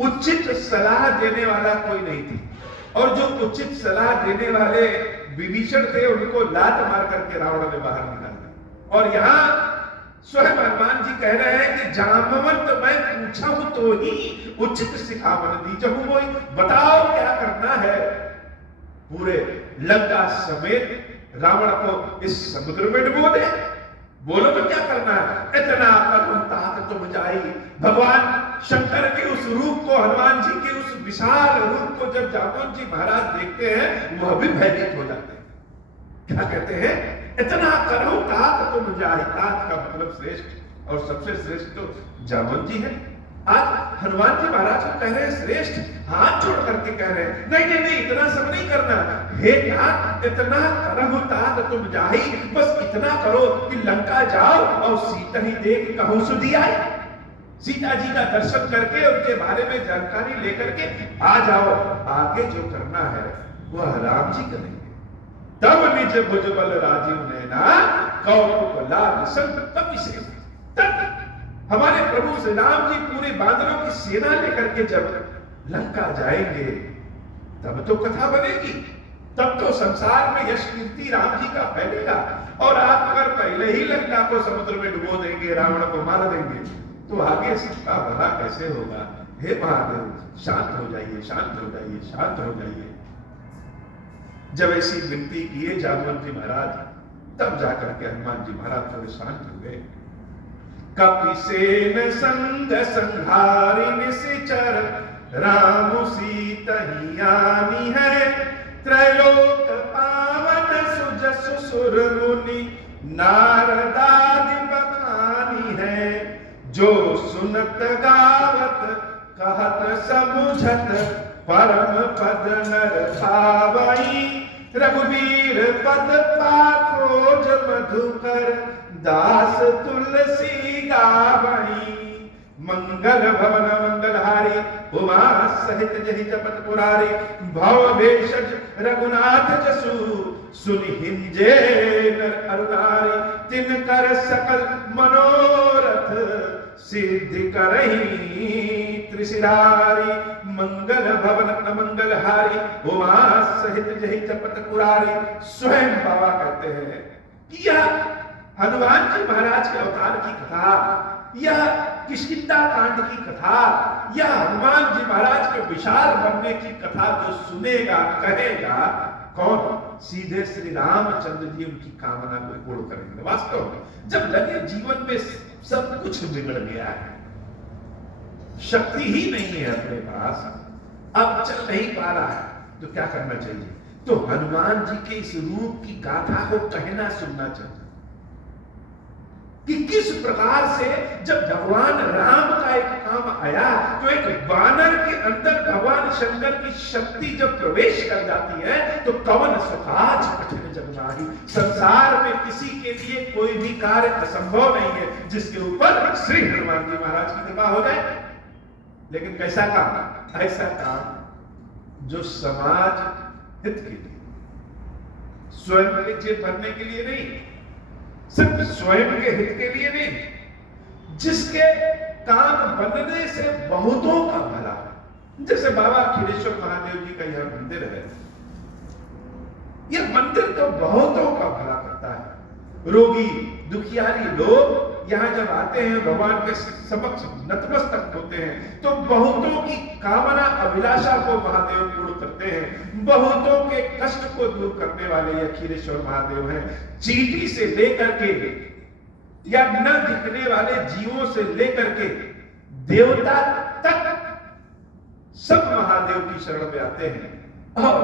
उचित सलाह देने वाला कोई नहीं था, और जो उचित सलाह देने वाले विभीषण थे उनको लात मार करके रावण ने बाहर निकाल दिया। और यहां स्वयं हनुमान जी कह रहे हैं कि जामवंत मैं पूछा हूं तो ही उचित सिखावन दीजहु मोहि, बताओ क्या करना है? पूरे लंका समेत रावण को इस समुद्र में डुबो दे, बोलो तो क्या करना है? इतना करूं तात तुम जाई। भगवान शंकर के उस रूप को, हनुमान जी के उस विशाल रूप को जब जामवंत जी महाराज देखते हैं, वह भी भयभीत हो जाते हैं। क्या कहते हैं? इतना करो तात तुम जाई। तात का मतलब श्रेष्ठ, और सबसे श्रेष्ठ तो जामवंत जी है। आज हनुमान जी महाराज को कह रहे हैं श्रेष्ठ, हाथ जोड़ करके कह रहे हैं नहीं नहीं नहीं, इतना सब नहीं करना। हे नाथ, इतना करहु तात तुम जाहि, बस इतना करो कि लंका जाओ और सीता ही देख कहूं सुधि आए। सीता जी का दर्शन करके उनके बारे में जानकारी लेकर के आ जाओ। आगे जो करना है वह राम जी करेंगे। तब निज भुज बल राजीव नैना, कौतुक लाग संग कपि सेना। तब हमारे प्रभु श्री राम जी पूरे बादलों की सेना लेकर के जब लंका जाएंगे तब तो कथा बनेगी, तब तो संसार में यश कीर्ति राम जी का फैलेगा। और आप अगर पहले ही लंका को समुद्र में डुबो देंगे, रावण को मार देंगे, तो आगे सबका भला कैसे होगा। हे महादेव, शांत हो जाइए, शांत हो जाइए, शांत हो जाइए। जब ऐसी विनती किए जामवंत जी महाराज, तब जाकर के हनुमान जी महाराज थोड़े शांत हो गए। कपिसेन संग संहारि निशिचर, राम सीता ही आनी है। त्रैलोक पावन सुजसु सुर मुनि, नारदादि बखानी है। जो सुनत गावत कहत समुझत, परम पद नर भावई। रघुवीर पद पाथोज मधुकर, दास तुलसी गावई। मंगल भवन मंगलहारी, उमा सहित जहि जपत पुरारी। भव भेषज रघुनाथ जसु, सुनि हिंजे नर अरुणारी। तिनकर सकल मनोरथ, सिद्धि करहि त्रिशिरारी। मंगल भवन मंगलहारी, उमा सहित जहि जपत पुरारी। स्वयं बाबा कहते हैं कि यह हनुमान जी महाराज के अवतार की कथा, यह किष्किंधा कांड की कथा, यह हनुमान जी महाराज के विशाल बनने की कथा जो सुनेगा कहेगा कौन? सीधे श्री रामचंद्र जी उनकी कामना को पूर्ण करेंगे। वास्तव में जब लगे जीवन में सब कुछ बिगड़ गया है, शक्ति ही नहीं है अपने पास, अब चल नहीं पा रहा है, तो क्या करना चाहिए? तो हनुमान जी के इस रूप की गाथा को कहना सुनना चाहिए कि किस प्रकार से जब भगवान राम का एक काम आया, तो एक बानर के अंदर भगवान शंकर की शक्ति जब प्रवेश कर जाती है, तो कवन सुकाज कठिन जग माही। संसार में किसी के लिए कोई भी कार्य असंभव नहीं है जिसके ऊपर श्री हनुमान जी महाराज की कृपा हो जाए। लेकिन कैसा काम? ऐसा काम जो समाज हित के लिए, स्वयं के जेब भरने के लिए नहीं, सिर्फ स्वयं के हित के लिए नहीं, जिसके काम बनने से बहुतों का भला। जैसे बाबा खिलेश्वर महादेव जी का यह मंदिर है, यह मंदिर तो बहुतों का भला करता है। रोगी दुखियारी लोग यहां जब आते हैं, भगवान के समक्ष नतमस्तक होते हैं, तो बहुतों की कामना अभिलाषा को महादेव पूर्ण करते हैं। बहुतों के कष्ट को दूर करने वाले यह खीरेश्वर महादेव हैं। चींटी से लेकर के या न दिखने वाले जीवों से लेकर के देवता तक सब महादेव की शरण में आते हैं और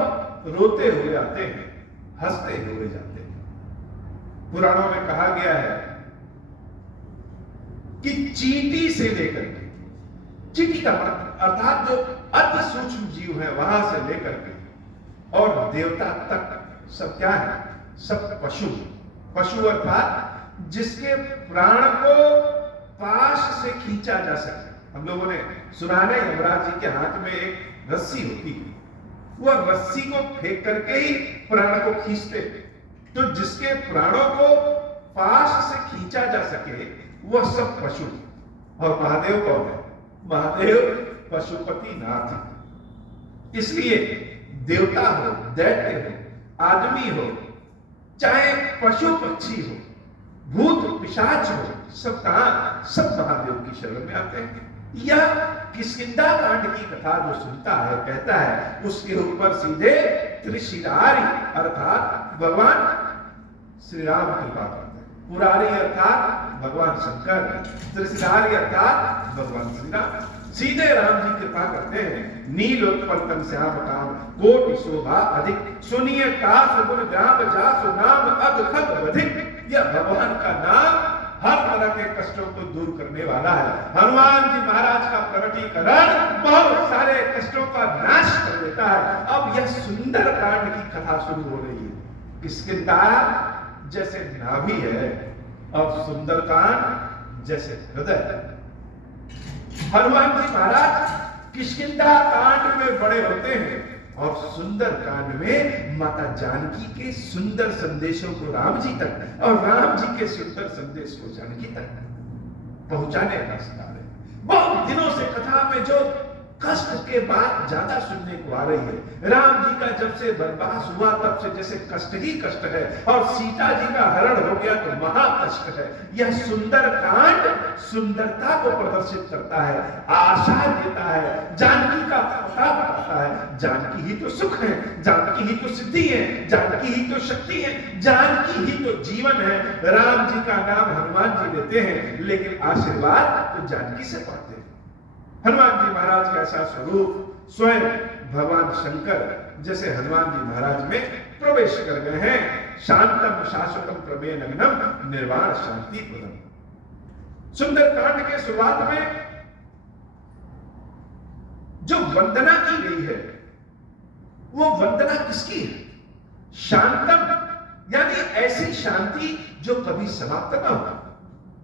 रोते हुए आते हैं, हंसते हुए जाते हैं। पुराणों में कहा गया है कि चींटी से लेकर के, चींटी का अर्थात जो अति सूक्ष्म जीव है वहां से लेकर के और देवता तक सब क्या है? सब पशु। पशु अर्थात जिसके प्राण को पाश से खींचा जा सके। हम लोगों ने सुना है यमराज जी के हाथ में एक रस्सी होती है, वह रस्सी को फेंक करके ही प्राण को खींचते। तो जिसके प्राणों को पाश से खींचा जा सके वह सब पशु। और महादेव कौन है? महादेव पशुपति नाथ। इसलिए देवता हो, दैत्य हो, आदमी हो, चाहे पशु पक्षी हो, भूत पिशाच हो, सब कहां? सब महादेव की शरण में आते हैं। यह किष्किंधा कांड की कथा जो सुनता है, कहता है, उसके ऊपर सीधे त्रिशिरारी अर्थात भगवान श्री राम कृपा करते हैं। पुरारी अर्थात भगवान शंकर, त्रिशिरारी अर्थात भगवान श्री राम। सीधे राम जी कृपा करते हैं। नीलोत्पल श्याम काम, कोटि शोभा अधिक। सुनिए तास गुण ग्राम जासु नाम अग खग अधिक। यह भगवान का नाम हर तरह के कष्टों को दूर करने वाला है। हनुमान जी महाराज का प्रकटीकरण बहुत सारे कष्टों का नाश कर देता है। अब यह सुंदर कांड की कथा शुरू हो रही है। किसकिंदा जैसे नाभि है और सुंदरकांड जैसे हृदय। हनुमान जी महाराज किष्किंधा कांड में बड़े होते हैं और सुंदर कांड में माता जानकी के सुंदर संदेशों को राम जी तक और राम जी के सुंदर संदेश को जानकी तक पहुंचाने का कार्य है। बहुत दिनों से कथा में जो कष्ट के बाद ज्यादा सुनने को आ रही है। राम जी का जब से वनवास हुआ तब से जैसे कष्ट ही कष्ट है और सीता जी का हरण हो गया तो महा कष्ट है। यह सुंदर कांड सुंदरता को प्रदर्शित करता है, आशा देता है, जानकी का पता बताता है। जानकी ही तो सुख है, जानकी ही तो सिद्धि है, जानकी ही तो शक्ति है, जानकी ही तो जीवन है। राम जी का नाम हनुमान जी लेते हैं लेकिन आशीर्वाद तो जानकी से पाते हैं। हनुमान जी महाराज का ऐसा स्वरूप स्वयं भगवान शंकर जैसे हनुमान जी महाराज में प्रवेश कर गए हैं। शांतम शाश्वतम प्रमेय नग्नम निर्वाण शांति प्रदम। सुंदर कांड के शुरुआत में जो वंदना की गई है वो वंदना किसकी है? शांतम यानी ऐसी शांति जो कभी समाप्त ना हो।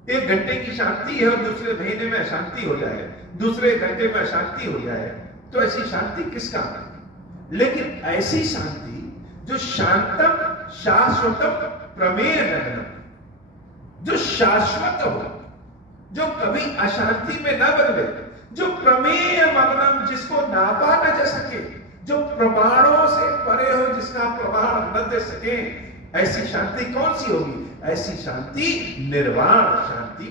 1 घंटे की शांति है और दूसरे महीने में अशांति हो जाए, दूसरे घंटे में अशांति हो जाए, तो ऐसी शांति किसका है? लेकिन ऐसी शांति जो शांतम शाश्वतम प्रमेय नग्नम, जो शाश्वत हो, जो कभी अशांति में न बदले, जो प्रमेय मग्नम जिसको नापा न जा सके, जो प्रमाणों से परे हो, जिसका प्रमाण न दे सके, ऐसी शांति कौन सी होगी? ऐसी शांति निर्वाण शांति।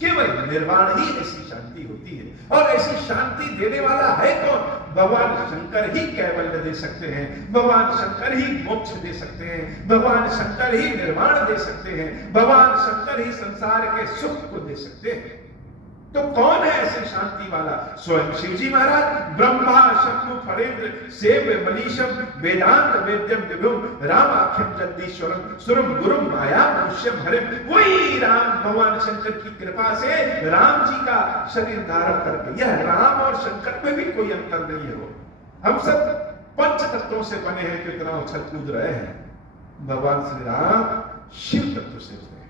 केवल निर्वाण ही ऐसी शांति होती है और ऐसी शांति देने वाला है कौन? भगवान शंकर ही कैवल्य दे सकते हैं, भगवान शंकर ही मोक्ष दे सकते हैं, भगवान शंकर ही निर्वाण दे सकते हैं, भगवान शंकर ही संसार के सुख को दे सकते हैं। तो कौन है ऐसे शांति वाला? स्वयं शिव जी महाराज। ब्रह्मा शंभु फणेन्द्र सेव्य मनीषम वेदांत वेद्यम विभुम रामाख्यम जगदीश्वरम सुरम गुरुम माया मनुष्यम हरिम। वही राम भगवान शंकर की कृपा से राम जी का शरीर धारण करके, यह राम और शंकर में भी कोई अंतर नहीं है। वो हम सब पंच तत्वों से बने हैं, कितना उछल कूद रहे हैं। भगवान श्री राम शिव तत्व से हुए।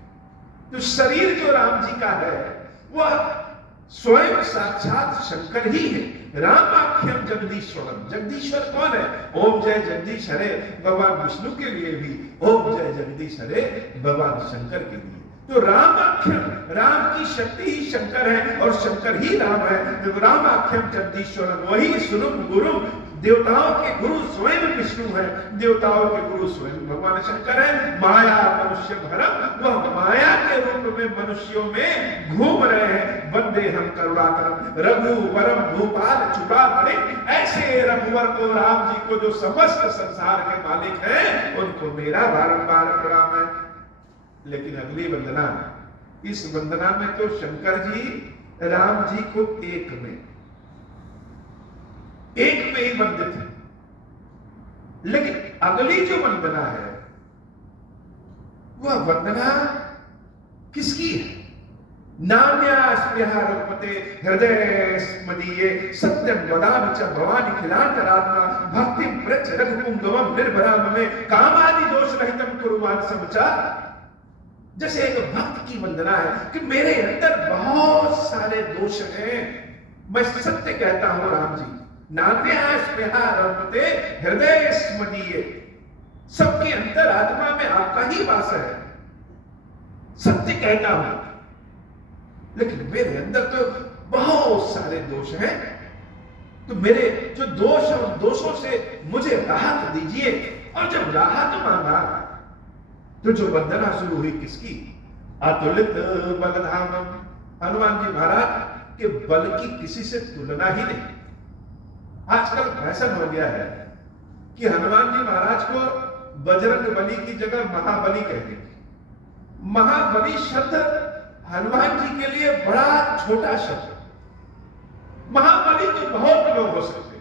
तो शरीर जो राम जी का है वह स्वयं साक्षात शंकर ही है। रामाख्यम जगदीश्वरम। जगदीश्वर कौन है? ओम जय जगदीश हरे भगवान विष्णु के लिए भी, ओम जय जगदीश हरे भगवान शंकर के लिए। तो रामाख्यम, राम की शक्ति ही शंकर है और शंकर ही राम है। रामाख्यम जगदीश्वरम, वही सुरुम गुरुम, देवताओं के गुरु स्वयं विष्णु है, देवताओं के गुरु स्वयं भगवान शंकर है। माया मनुष्य भरम, वह माया के रूप में मनुष्यों में घूम रहे हैं। वंदे हम करुणाकरम रघुवरम भूपाल चुका बड़े। ऐसे रघुवर को, राम जी को, जो समस्त संसार के मालिक हैं, उनको मेरा बारंबार प्रणाम है। लेकिन अगली वंदना, इस वंदना में तो शंकर जी राम जी को एक में ही वंदित है। लेकिन अगली जो वंदना है वह वंदना किसकी है? नाम्या स्पृहा रघुपते हृदय स्मदीये सत्यम वदामि च भवानी खिलांतरात्मा भक्तिं प्रच रघुपुंगवम निर्भराम में कामादि दोष रहितम कुरु मानसम च। जैसे एक भक्त की वंदना है कि मेरे अंदर बहुत सारे दोष हैं, मैं सत्य कहता हूं राम जी। नाम्या स्पृहा रघुपते हृदय स्मदीये, सबके अंतर आत्मा में आपका ही वास है, सत्य कहता हूं। लेकिन मेरे अंदर तो बहुत सारे दोष हैं, तो मेरे जो दोष है उन दोषों से मुझे राहत दीजिए। और जब राहत मांगा तो जो वंदना शुरू हुई किसकी? अतुलित बलधामम। हनुमान जी महाराज के बल की किसी से तुलना ही नहीं। आजकल फैशन हो गया है कि हनुमान जी महाराज को बजरंग बली की जगह महाबली कहते हैं। महाबली शब्द हनुमान जी के लिए बड़ा छोटा शब्द। महाबली तो बहुत लोग हो सकते,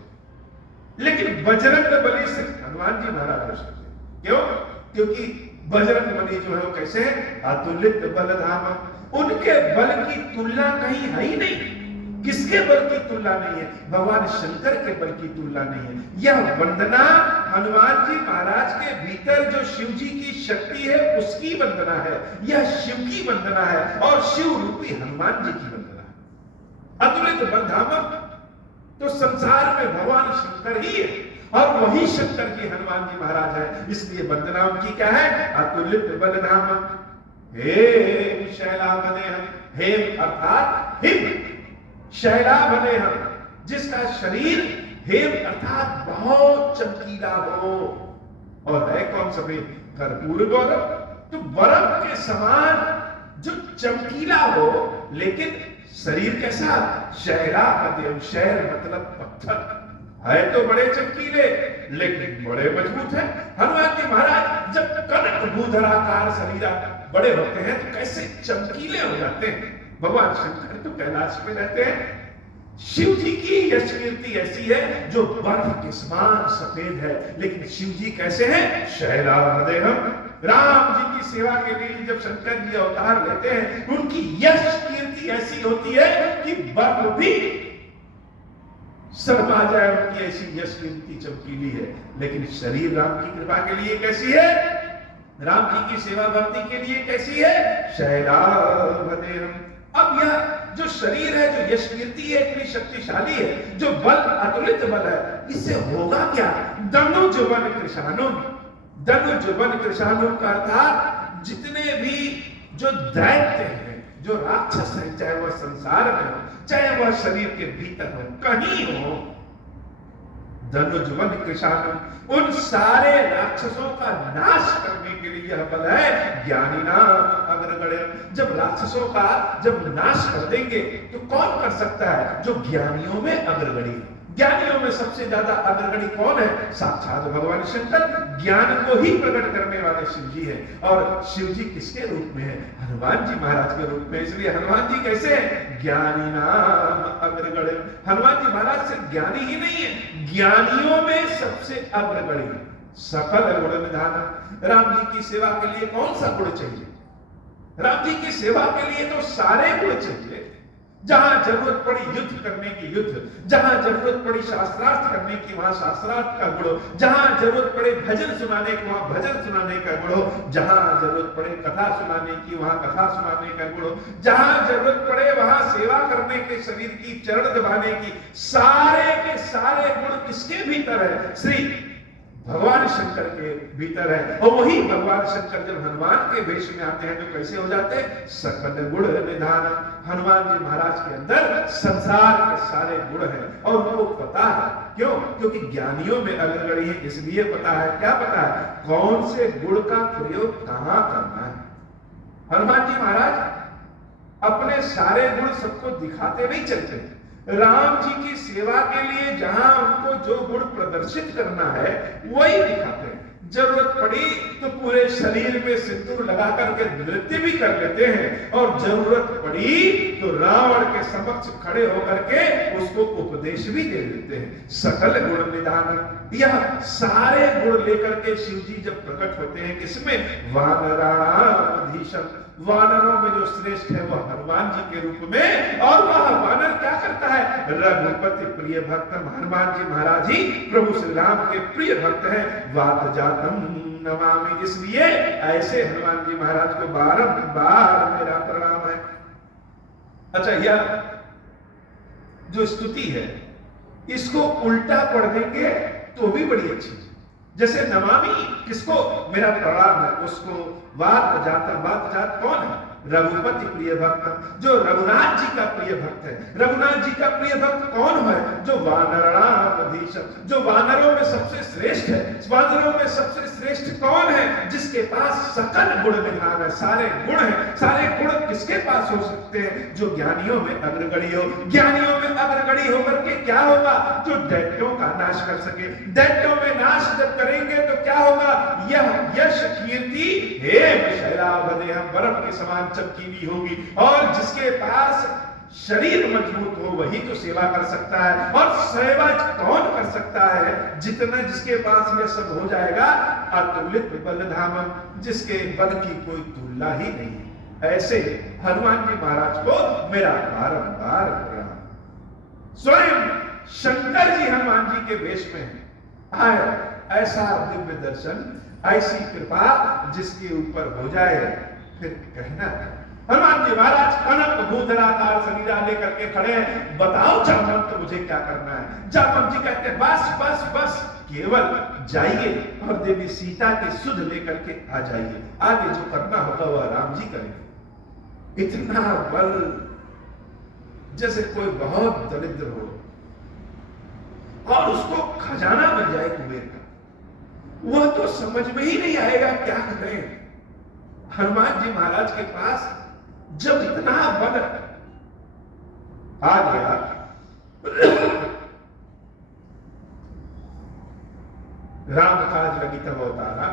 लेकिन बजरंग बली सिर्फ हनुमान जी महाराज हो सकते। क्यों? क्योंकि बजरंग बली जो है वो कैसे है? अतुलित बलधाम। उनके बल की तुलना कहीं है ही नहीं। किसके बल की तुलना नहीं है? भगवान शंकर के बल की तुलना नहीं है। यह वंदना हनुमान जी महाराज के भीतर जो शिव जी की शक्ति है उसकी वंदना है। यह शिव की वंदना है और शिव रूपी हनुमान जी की वंदना है। अतुलित बलधामम तो संसार में भगवान शंकर ही है और वही शंकर जी हनुमान जी महाराज है। इसलिए वंदना उनकी क्या है? अतुलित बलधामम हे शैलावदेहम। हेम अर्थात हिम, शैलावदेहम जिसका शरीर हेम अर्थात बहुत चमकीला हो। और है कौन? सफेद कर्पूर गौरव, तो बर्फ के समान जो चमकीला हो, लेकिन शरीर कैसा? शैलावदेहम। शैल मतलब पत्थर है, तो बड़े चमकीले लेकिन बड़े मजबूत हैं। हनुमान जी महाराज जब कनक भूधराकार शरीर बड़े होते हैं तो कैसे चमकीले हो जाते हैं। भगवान शंकर तो कैलाश में रहते हैं। शिव जी की यश कीर्ति ऐसी है जो बर्फ के समान सफेद है, लेकिन शिव जी कैसे हैं? शैलावदेहम। राम जी की सेवा के लिए जब शंकर जी अवतार लेते हैं, उनकी यश कीर्ति ऐसी होती है कि बर्फ भी शर्मा जाए, उनकी ऐसी यश कीर्ति चमकीली है। लेकिन शरीर राम की कृपा के लिए कैसी है? राम जी की सेवा भक्ति के लिए कैसी है? शैलावदेहम। अब यह जो शरीर है, जो यश कीर्ति है, इतनी शक्तिशाली है, जो बल अतुलित बल है, इससे होगा क्या? दनुजवन कृशानुम। दनुजवन कृशानुम का अर्थात जितने भी जो दैत्य हैं, जो राक्षस हैं, चाहे वह संसार में हो, चाहे वह शरीर के भीतर हो, कहीं हो, धनुजवन कृशानुम, उन सारे राक्षसों का नाश करने के लिए यह बल है। ज्ञानी नाम अग्रगण्य। जब राक्षसों का जब नाश कर देंगे तो कौन कर सकता है? जो ज्ञानियों में अग्रगण्य है। ज्ञानियों में सबसे ज्यादा अग्रगण्य कौन है? साक्षात भगवान शंकर। ज्ञान को ही प्रकट करने वाले शिव जी हैं। और शिव जी किसके रूप में है? हनुमान जी महाराज के रूप में। इसलिए हनुमान जी कैसे हैं? ज्ञानी नाम अग्रगण्य। हनुमान जी महाराज सिर्फ ज्ञानी ही नहीं है, ज्ञानियों में सबसे अग्रगण्य। सकल गुण निधान। राम जी की सेवा के लिए कौन सा गुण चाहिए? राम जी की सेवा के लिए तो सारे गुण चाहिए। जहां जरूरत पड़ी युद्ध करने की युद्ध, जहां जरूरत पड़ी शास्त्रार्थ करने की वहां शास्त्रार्थ का गुण, जहां जरूरत पड़े भजन सुनाने की वहां भजन सुनाने का गुण, जहां जरूरत पड़े कथा सुनाने की वहां कथा सुनाने का गुण, जहां जरूरत पड़े वहां सेवा करने के, शरीर की चरण दबाने की, सारे के सारे गुण किसके भीतर है? श्री भगवान शंकर के भीतर है। और वही भगवान शंकर जब हनुमान के वेश में आते हैं तो कैसे हो जाते हैं? सकल गुण निधान। हनुमान जी महाराज के अंदर संसार के सारे गुण हैं और उनको पता है। क्यों? क्योंकि ज्ञानियों में अग्रगण्य है, इसलिए पता है। क्या पता है? कौन से गुण का प्रयोग कहां करना है। हनुमान जी महाराज अपने सारे गुण सबको दिखाते नहीं चलते। राम जी की सेवा के लिए जहां उनको जो गुण प्रदर्शित करना है वही दिखाते हैं। जरूरत पड़ी तो पूरे शरीर में सिंदूर लगा करके नृत्य भी कर लेते हैं, और जरूरत पड़ी तो रावण के समक्ष खड़े होकर के उसको उपदेश भी दे देते हैं। सकल गुण निधान। यह सारे गुण लेकर के शिव जी जब प्रकट होते हैं किसमें? वानराधीशम। वानरों में जो श्रेष्ठ है वह हनुमान जी के रूप में। और वह वानर क्या करता है? रघुपति प्रिय भक्त। हनुमान जी महाराज ही प्रभु श्री राम के प्रिय भक्त हैं। वात जातम नमामि। इसलिए ऐसे हनुमान जी महाराज को बारंबार मेरा प्रणाम है। अच्छा, यह जो स्तुति है इसको उल्टा पढ़ देंगे तो भी बड़ी अच्छी। जैसे नमामि किसको? मेरा प्रणाम है उसको। वात जात कौन है? रघुपति प्रिय भक्त, जो रघुनाथ जी का प्रिय भक्त है। रघुनाथ जी का प्रिय भक्त कौन है? जो वानराधीश, जो वानरों में सबसे श्रेष्ठ है। वानरों में सबसे श्रेष्ठ कौन है? जिसके पास सकल गुण निधान है, सारे गुण है। सारे गुण किसके पास हो सकते हैं? जो ज्ञानियों में अग्रगण्य हो। ज्ञानियों में अग्रगण्य होकर के क्या होगा? जो दैत्यों का नाश कर सके। दैत्यों में नाश जब करेंगे तो क्या होगा? यह यश कीर्ति हे शैलावदेहम, बर्फ के समान चमकीली होगी। और जिसके पास शरीर मजबूत हो वही तो सेवा कर सकता है। और सेवा कौन कर सकता है? जितना जिसके पास यह सब हो जाएगा। अतुलित बलधामम, जिसके बल की कोई तुलना ही नहीं है। ऐसे हनुमान जी महाराज को मेरा बारंबार प्रणाम। स्वयं शंकर जी हनुमान जी के वेश में आए, ऐसा दिव्य दर्शन, ऐसी कृपा जिसके ऊपर हो जाए फिर कहना। हनुमान जी महाराज कनक भूधराकार शरीरा लेकर के खड़े हैं, बताओ जामवंत मुझे क्या करना है। जामवंत जी कहते हैं बस बस बस, केवल जाइए और देवी सीता की सुध लेकर के आ जाइए, आगे जो करना होगा वह राम जी करेंगे। इतना बल, जैसे कोई बहुत दरिद्र हो और उसको खजाना मिल जाए कुबेर का, वह तो समझ में ही नहीं आएगा क्या करें। हनुमान जी महाराज के पास जब इतना बल आ गया, राम काज लगी तब अवतारा,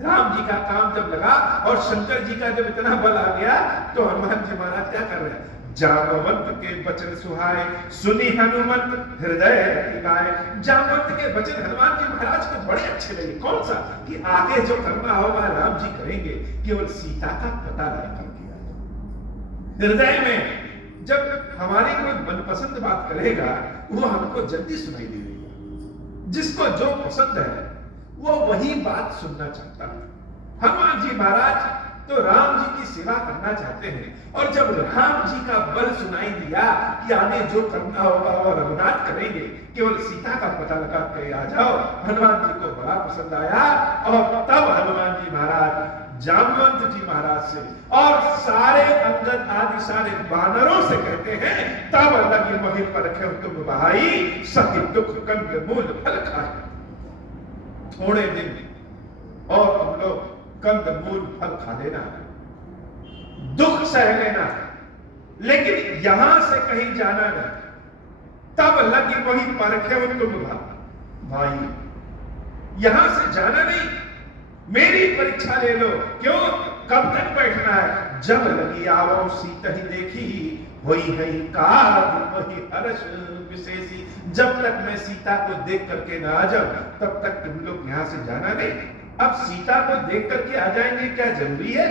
राम जी का काम जब लगा और शंकर जी का जब इतना बल आ गया तो हनुमान जी महाराज क्या कर रहे हैं। जामवंत के वचन सुहाए, सुनी हनुमंत हृदय गाए। जामवंत के वचन हनुमान जी महाराज को बड़े अच्छे लगे। कौन सा? कि आगे जो करना होगा राम जी करेंगे, केवल सीता का पता लगा कर दिया। हृदय में जब हमारी कोई मनपसंद बात करेगा वो हमको जल्दी सुनाई देगी। जिसको जो पसंद है वो वही बात सुनना चाहता है। हनुमान जी महाराज तो राम जी की सेवा करना चाहते हैं, और जब राम जी का बल सुनाई दिया कि आगे जो करना होगा वो रघुनाथ करेंगे, केवल सीता का पता लगा के आ जाओ, हनुमान जी को बड़ा पसंद आया। और तब हनुमान जी महाराज जामवंत जी महाराज से और सारे अंगद आदि सारे वानरों से कहते हैं, तब लगी मोहि परखे तुम भाई, सही दुख कंद मूल फल खाए। थोड़े दिन और तुम लोग कंद मूल फल खा लेना, दुख सह लेना, लेकिन यहां से कहीं जाना नहीं। तब लगी मोहि परखे तुम भाई, यहां से जाना नहीं, मेरी परीक्षा ले लो। क्यों? कब तक बैठना है? जब लगी आवो सीता ही देखी, होई है काज वही हर्ष विशेषी। जब तक मैं सीता को देख करके ना आ जाऊं तब तक तुम लोग यहां से जाना नहीं। अब सीता को देख करके आ जाएंगे, क्या जरूरी है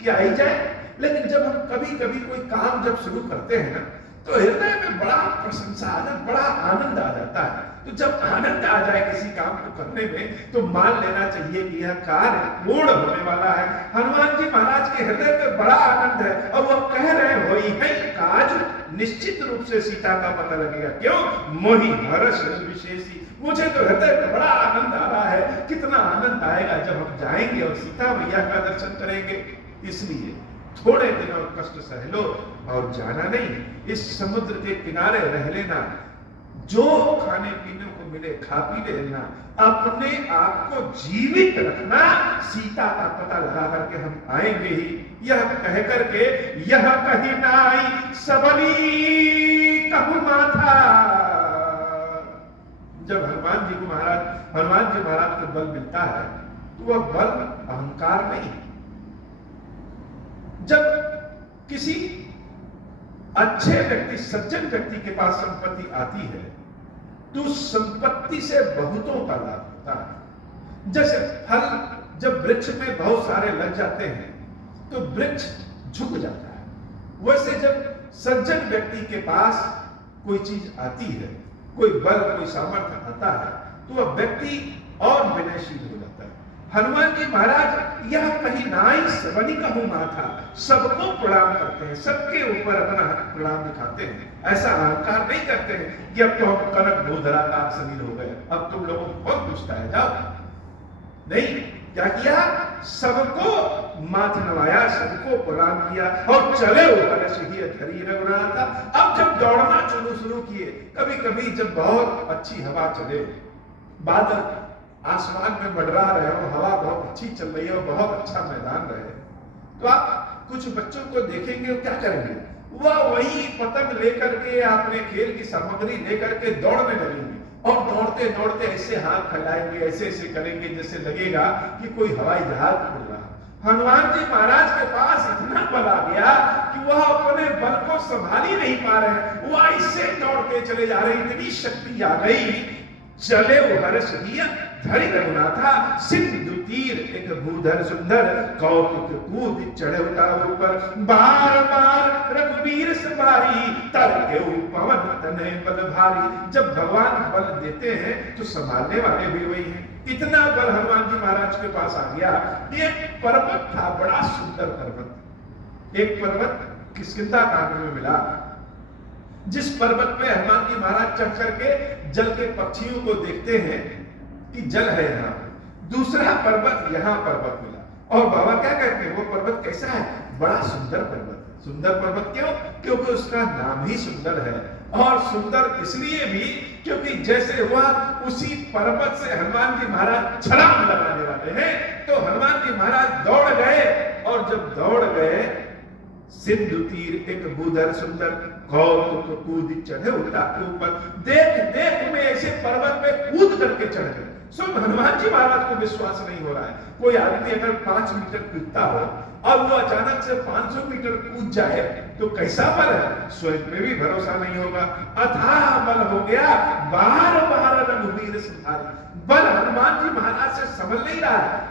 कि आ ही जाए? लेकिन जब हम कभी कभी कोई काम जब शुरू करते हैं ना, तो हृदय में बड़ा प्रशंसा आ जाता, बड़ा आनंद आ जाता है। तो जब आनंद आ जाए किसी काम को करने में, तो मान लेना चाहिए कि यह कार्य पूर्ण होने वाला है। हनुमान जी महाराज के हृदय में बड़ा आनंद है और वो कह रहे हो है काज, निश्चित रूप से सीता का पता लगेगा। क्यों? मोहि हर्ष विशेषी, मुझे तो हृदय में बड़ा आनंद आ रहा है। कितना आनंद आएगा जब हम जाएंगे और सीता मैया का दर्शन करेंगे। इसलिए थोड़े दिन और कष्ट सह लो और जाना नहीं, इस समुद्र के किनारे रह लेना, जो खाने पीने को मिले खा पी लेना, अपने आप को जीवित रखना, सीता का पता लगा करके हम आएंगे ही। यह कह करके यह कहीं ना आई सबली कहूं माथा। जब हनुमान जी महाराज को बल मिलता है तो वह बल अहंकार नहीं। जब किसी अच्छे व्यक्ति, सज्जन व्यक्ति के पास संपत्ति आती है तो संपत्ति से बहुतों का लाभ होता है। जैसे फल जब वृक्ष में बहुत सारे लग जाते हैं तो वृक्ष झुक जाता है, वैसे जब सज्जन व्यक्ति के पास कोई चीज आती है, कोई बल, कोई सामर्थ्य आता है, तो वह व्यक्ति और विनयशील हो जाता है। हनुमान जी महाराज यह कहीं नाई सबनी कहूं माथा, सबको प्रणाम करते हैं, सबके ऊपर अपना प्रणाम दिखाते हैं। ऐसा अहंकार नहीं करते हैं कि अब तो हम कनक भूधराकार शरीर हो गए, अब तुम लोगों को कौन पूछता है, जाओ। नहीं, क्या किया? सबको माथ नवाया, सबको प्रणाम किया और चले ऊपर से ही धरी रघुनाथा। अब जब दौड़ना शुरू किए, कभी कभी जब बहुत अच्छी हवा चले, बादल आसमान में मंडरा रहे हो, हवा बहुत अच्छी चल रही है और बहुत अच्छा मैदान रहे, तो आप कुछ बच्चों को देखेंगे क्या करेंगे? वह वही पतंग लेकर के, अपने खेल की सामग्री लेकर के दौड़ने लगेंगे और दौड़ते दौड़ते ऐसे हाथ फैलाएंगे, ऐसे ऐसे करेंगे जैसे लगेगा कि कोई हवाई जहाज उड़ रहा। हनुमान जी महाराज के पास इतना बल आ गया कि वह अपने बल को संभाल ही नहीं पा रहे, वह ऐसे दौड़ते चले जा रहे, इतनी शक्ति आ गई। चले उधर से धरि रघुनाथा सिंधु तीर एक भूधर सुंदर कौतुक कूद चढ़े उतार ऊपर बार बार रघुवीर सवारी तर के पवन तने बल भारी। जब भगवान बल देते हैं तो संभालने वाले भी वही हैं। इतना बल हनुमान जी महाराज के पास आ गया। एक पर्वत था, बड़ा सुंदर पर्वत। एक पर्वत किष्किंधा कांड में मिला, जिस पर्वत पे हनुमान जी महाराज चढ़ करके जल के पक्षियों को देखते हैं कि जल है यहाँ। दूसरा पर्वत यहाँ पर्वत मिला, और बाबा क्या कहते हैं वो पर्वत कैसा है? बड़ा सुंदर पर्वत है। सुंदर पर्वत क्यों? क्योंकि उसका नाम ही सुंदर है, और सुंदर इसलिए भी क्योंकि जैसे हुआ उसी पर्वत से हनुमान जी महाराज छलांग लगाने वाले हैं, तो हनुमान जी महाराज दौड़ गए, और जब दौड़ गए सिंधु तीर एक भूधर सुंदर कौतुक कूद चढ़े ऊपर। देख देख में ऐसे पर्वत पे कूद करके चढ़ गए। सब हनुमान जी महाराज को विश्वास नहीं हो रहा है। कोई आदमी अगर 5 मीटर कूदता हो और वो अचानक से 500 मीटर कूद जाए तो कैसा बल है? स्वयं में भी भरोसा नहीं होगा। अथाह बल हो गया बार बार रघुवीर संहारी। बल हनुमान जी महाराज से संभल नहीं रहा है।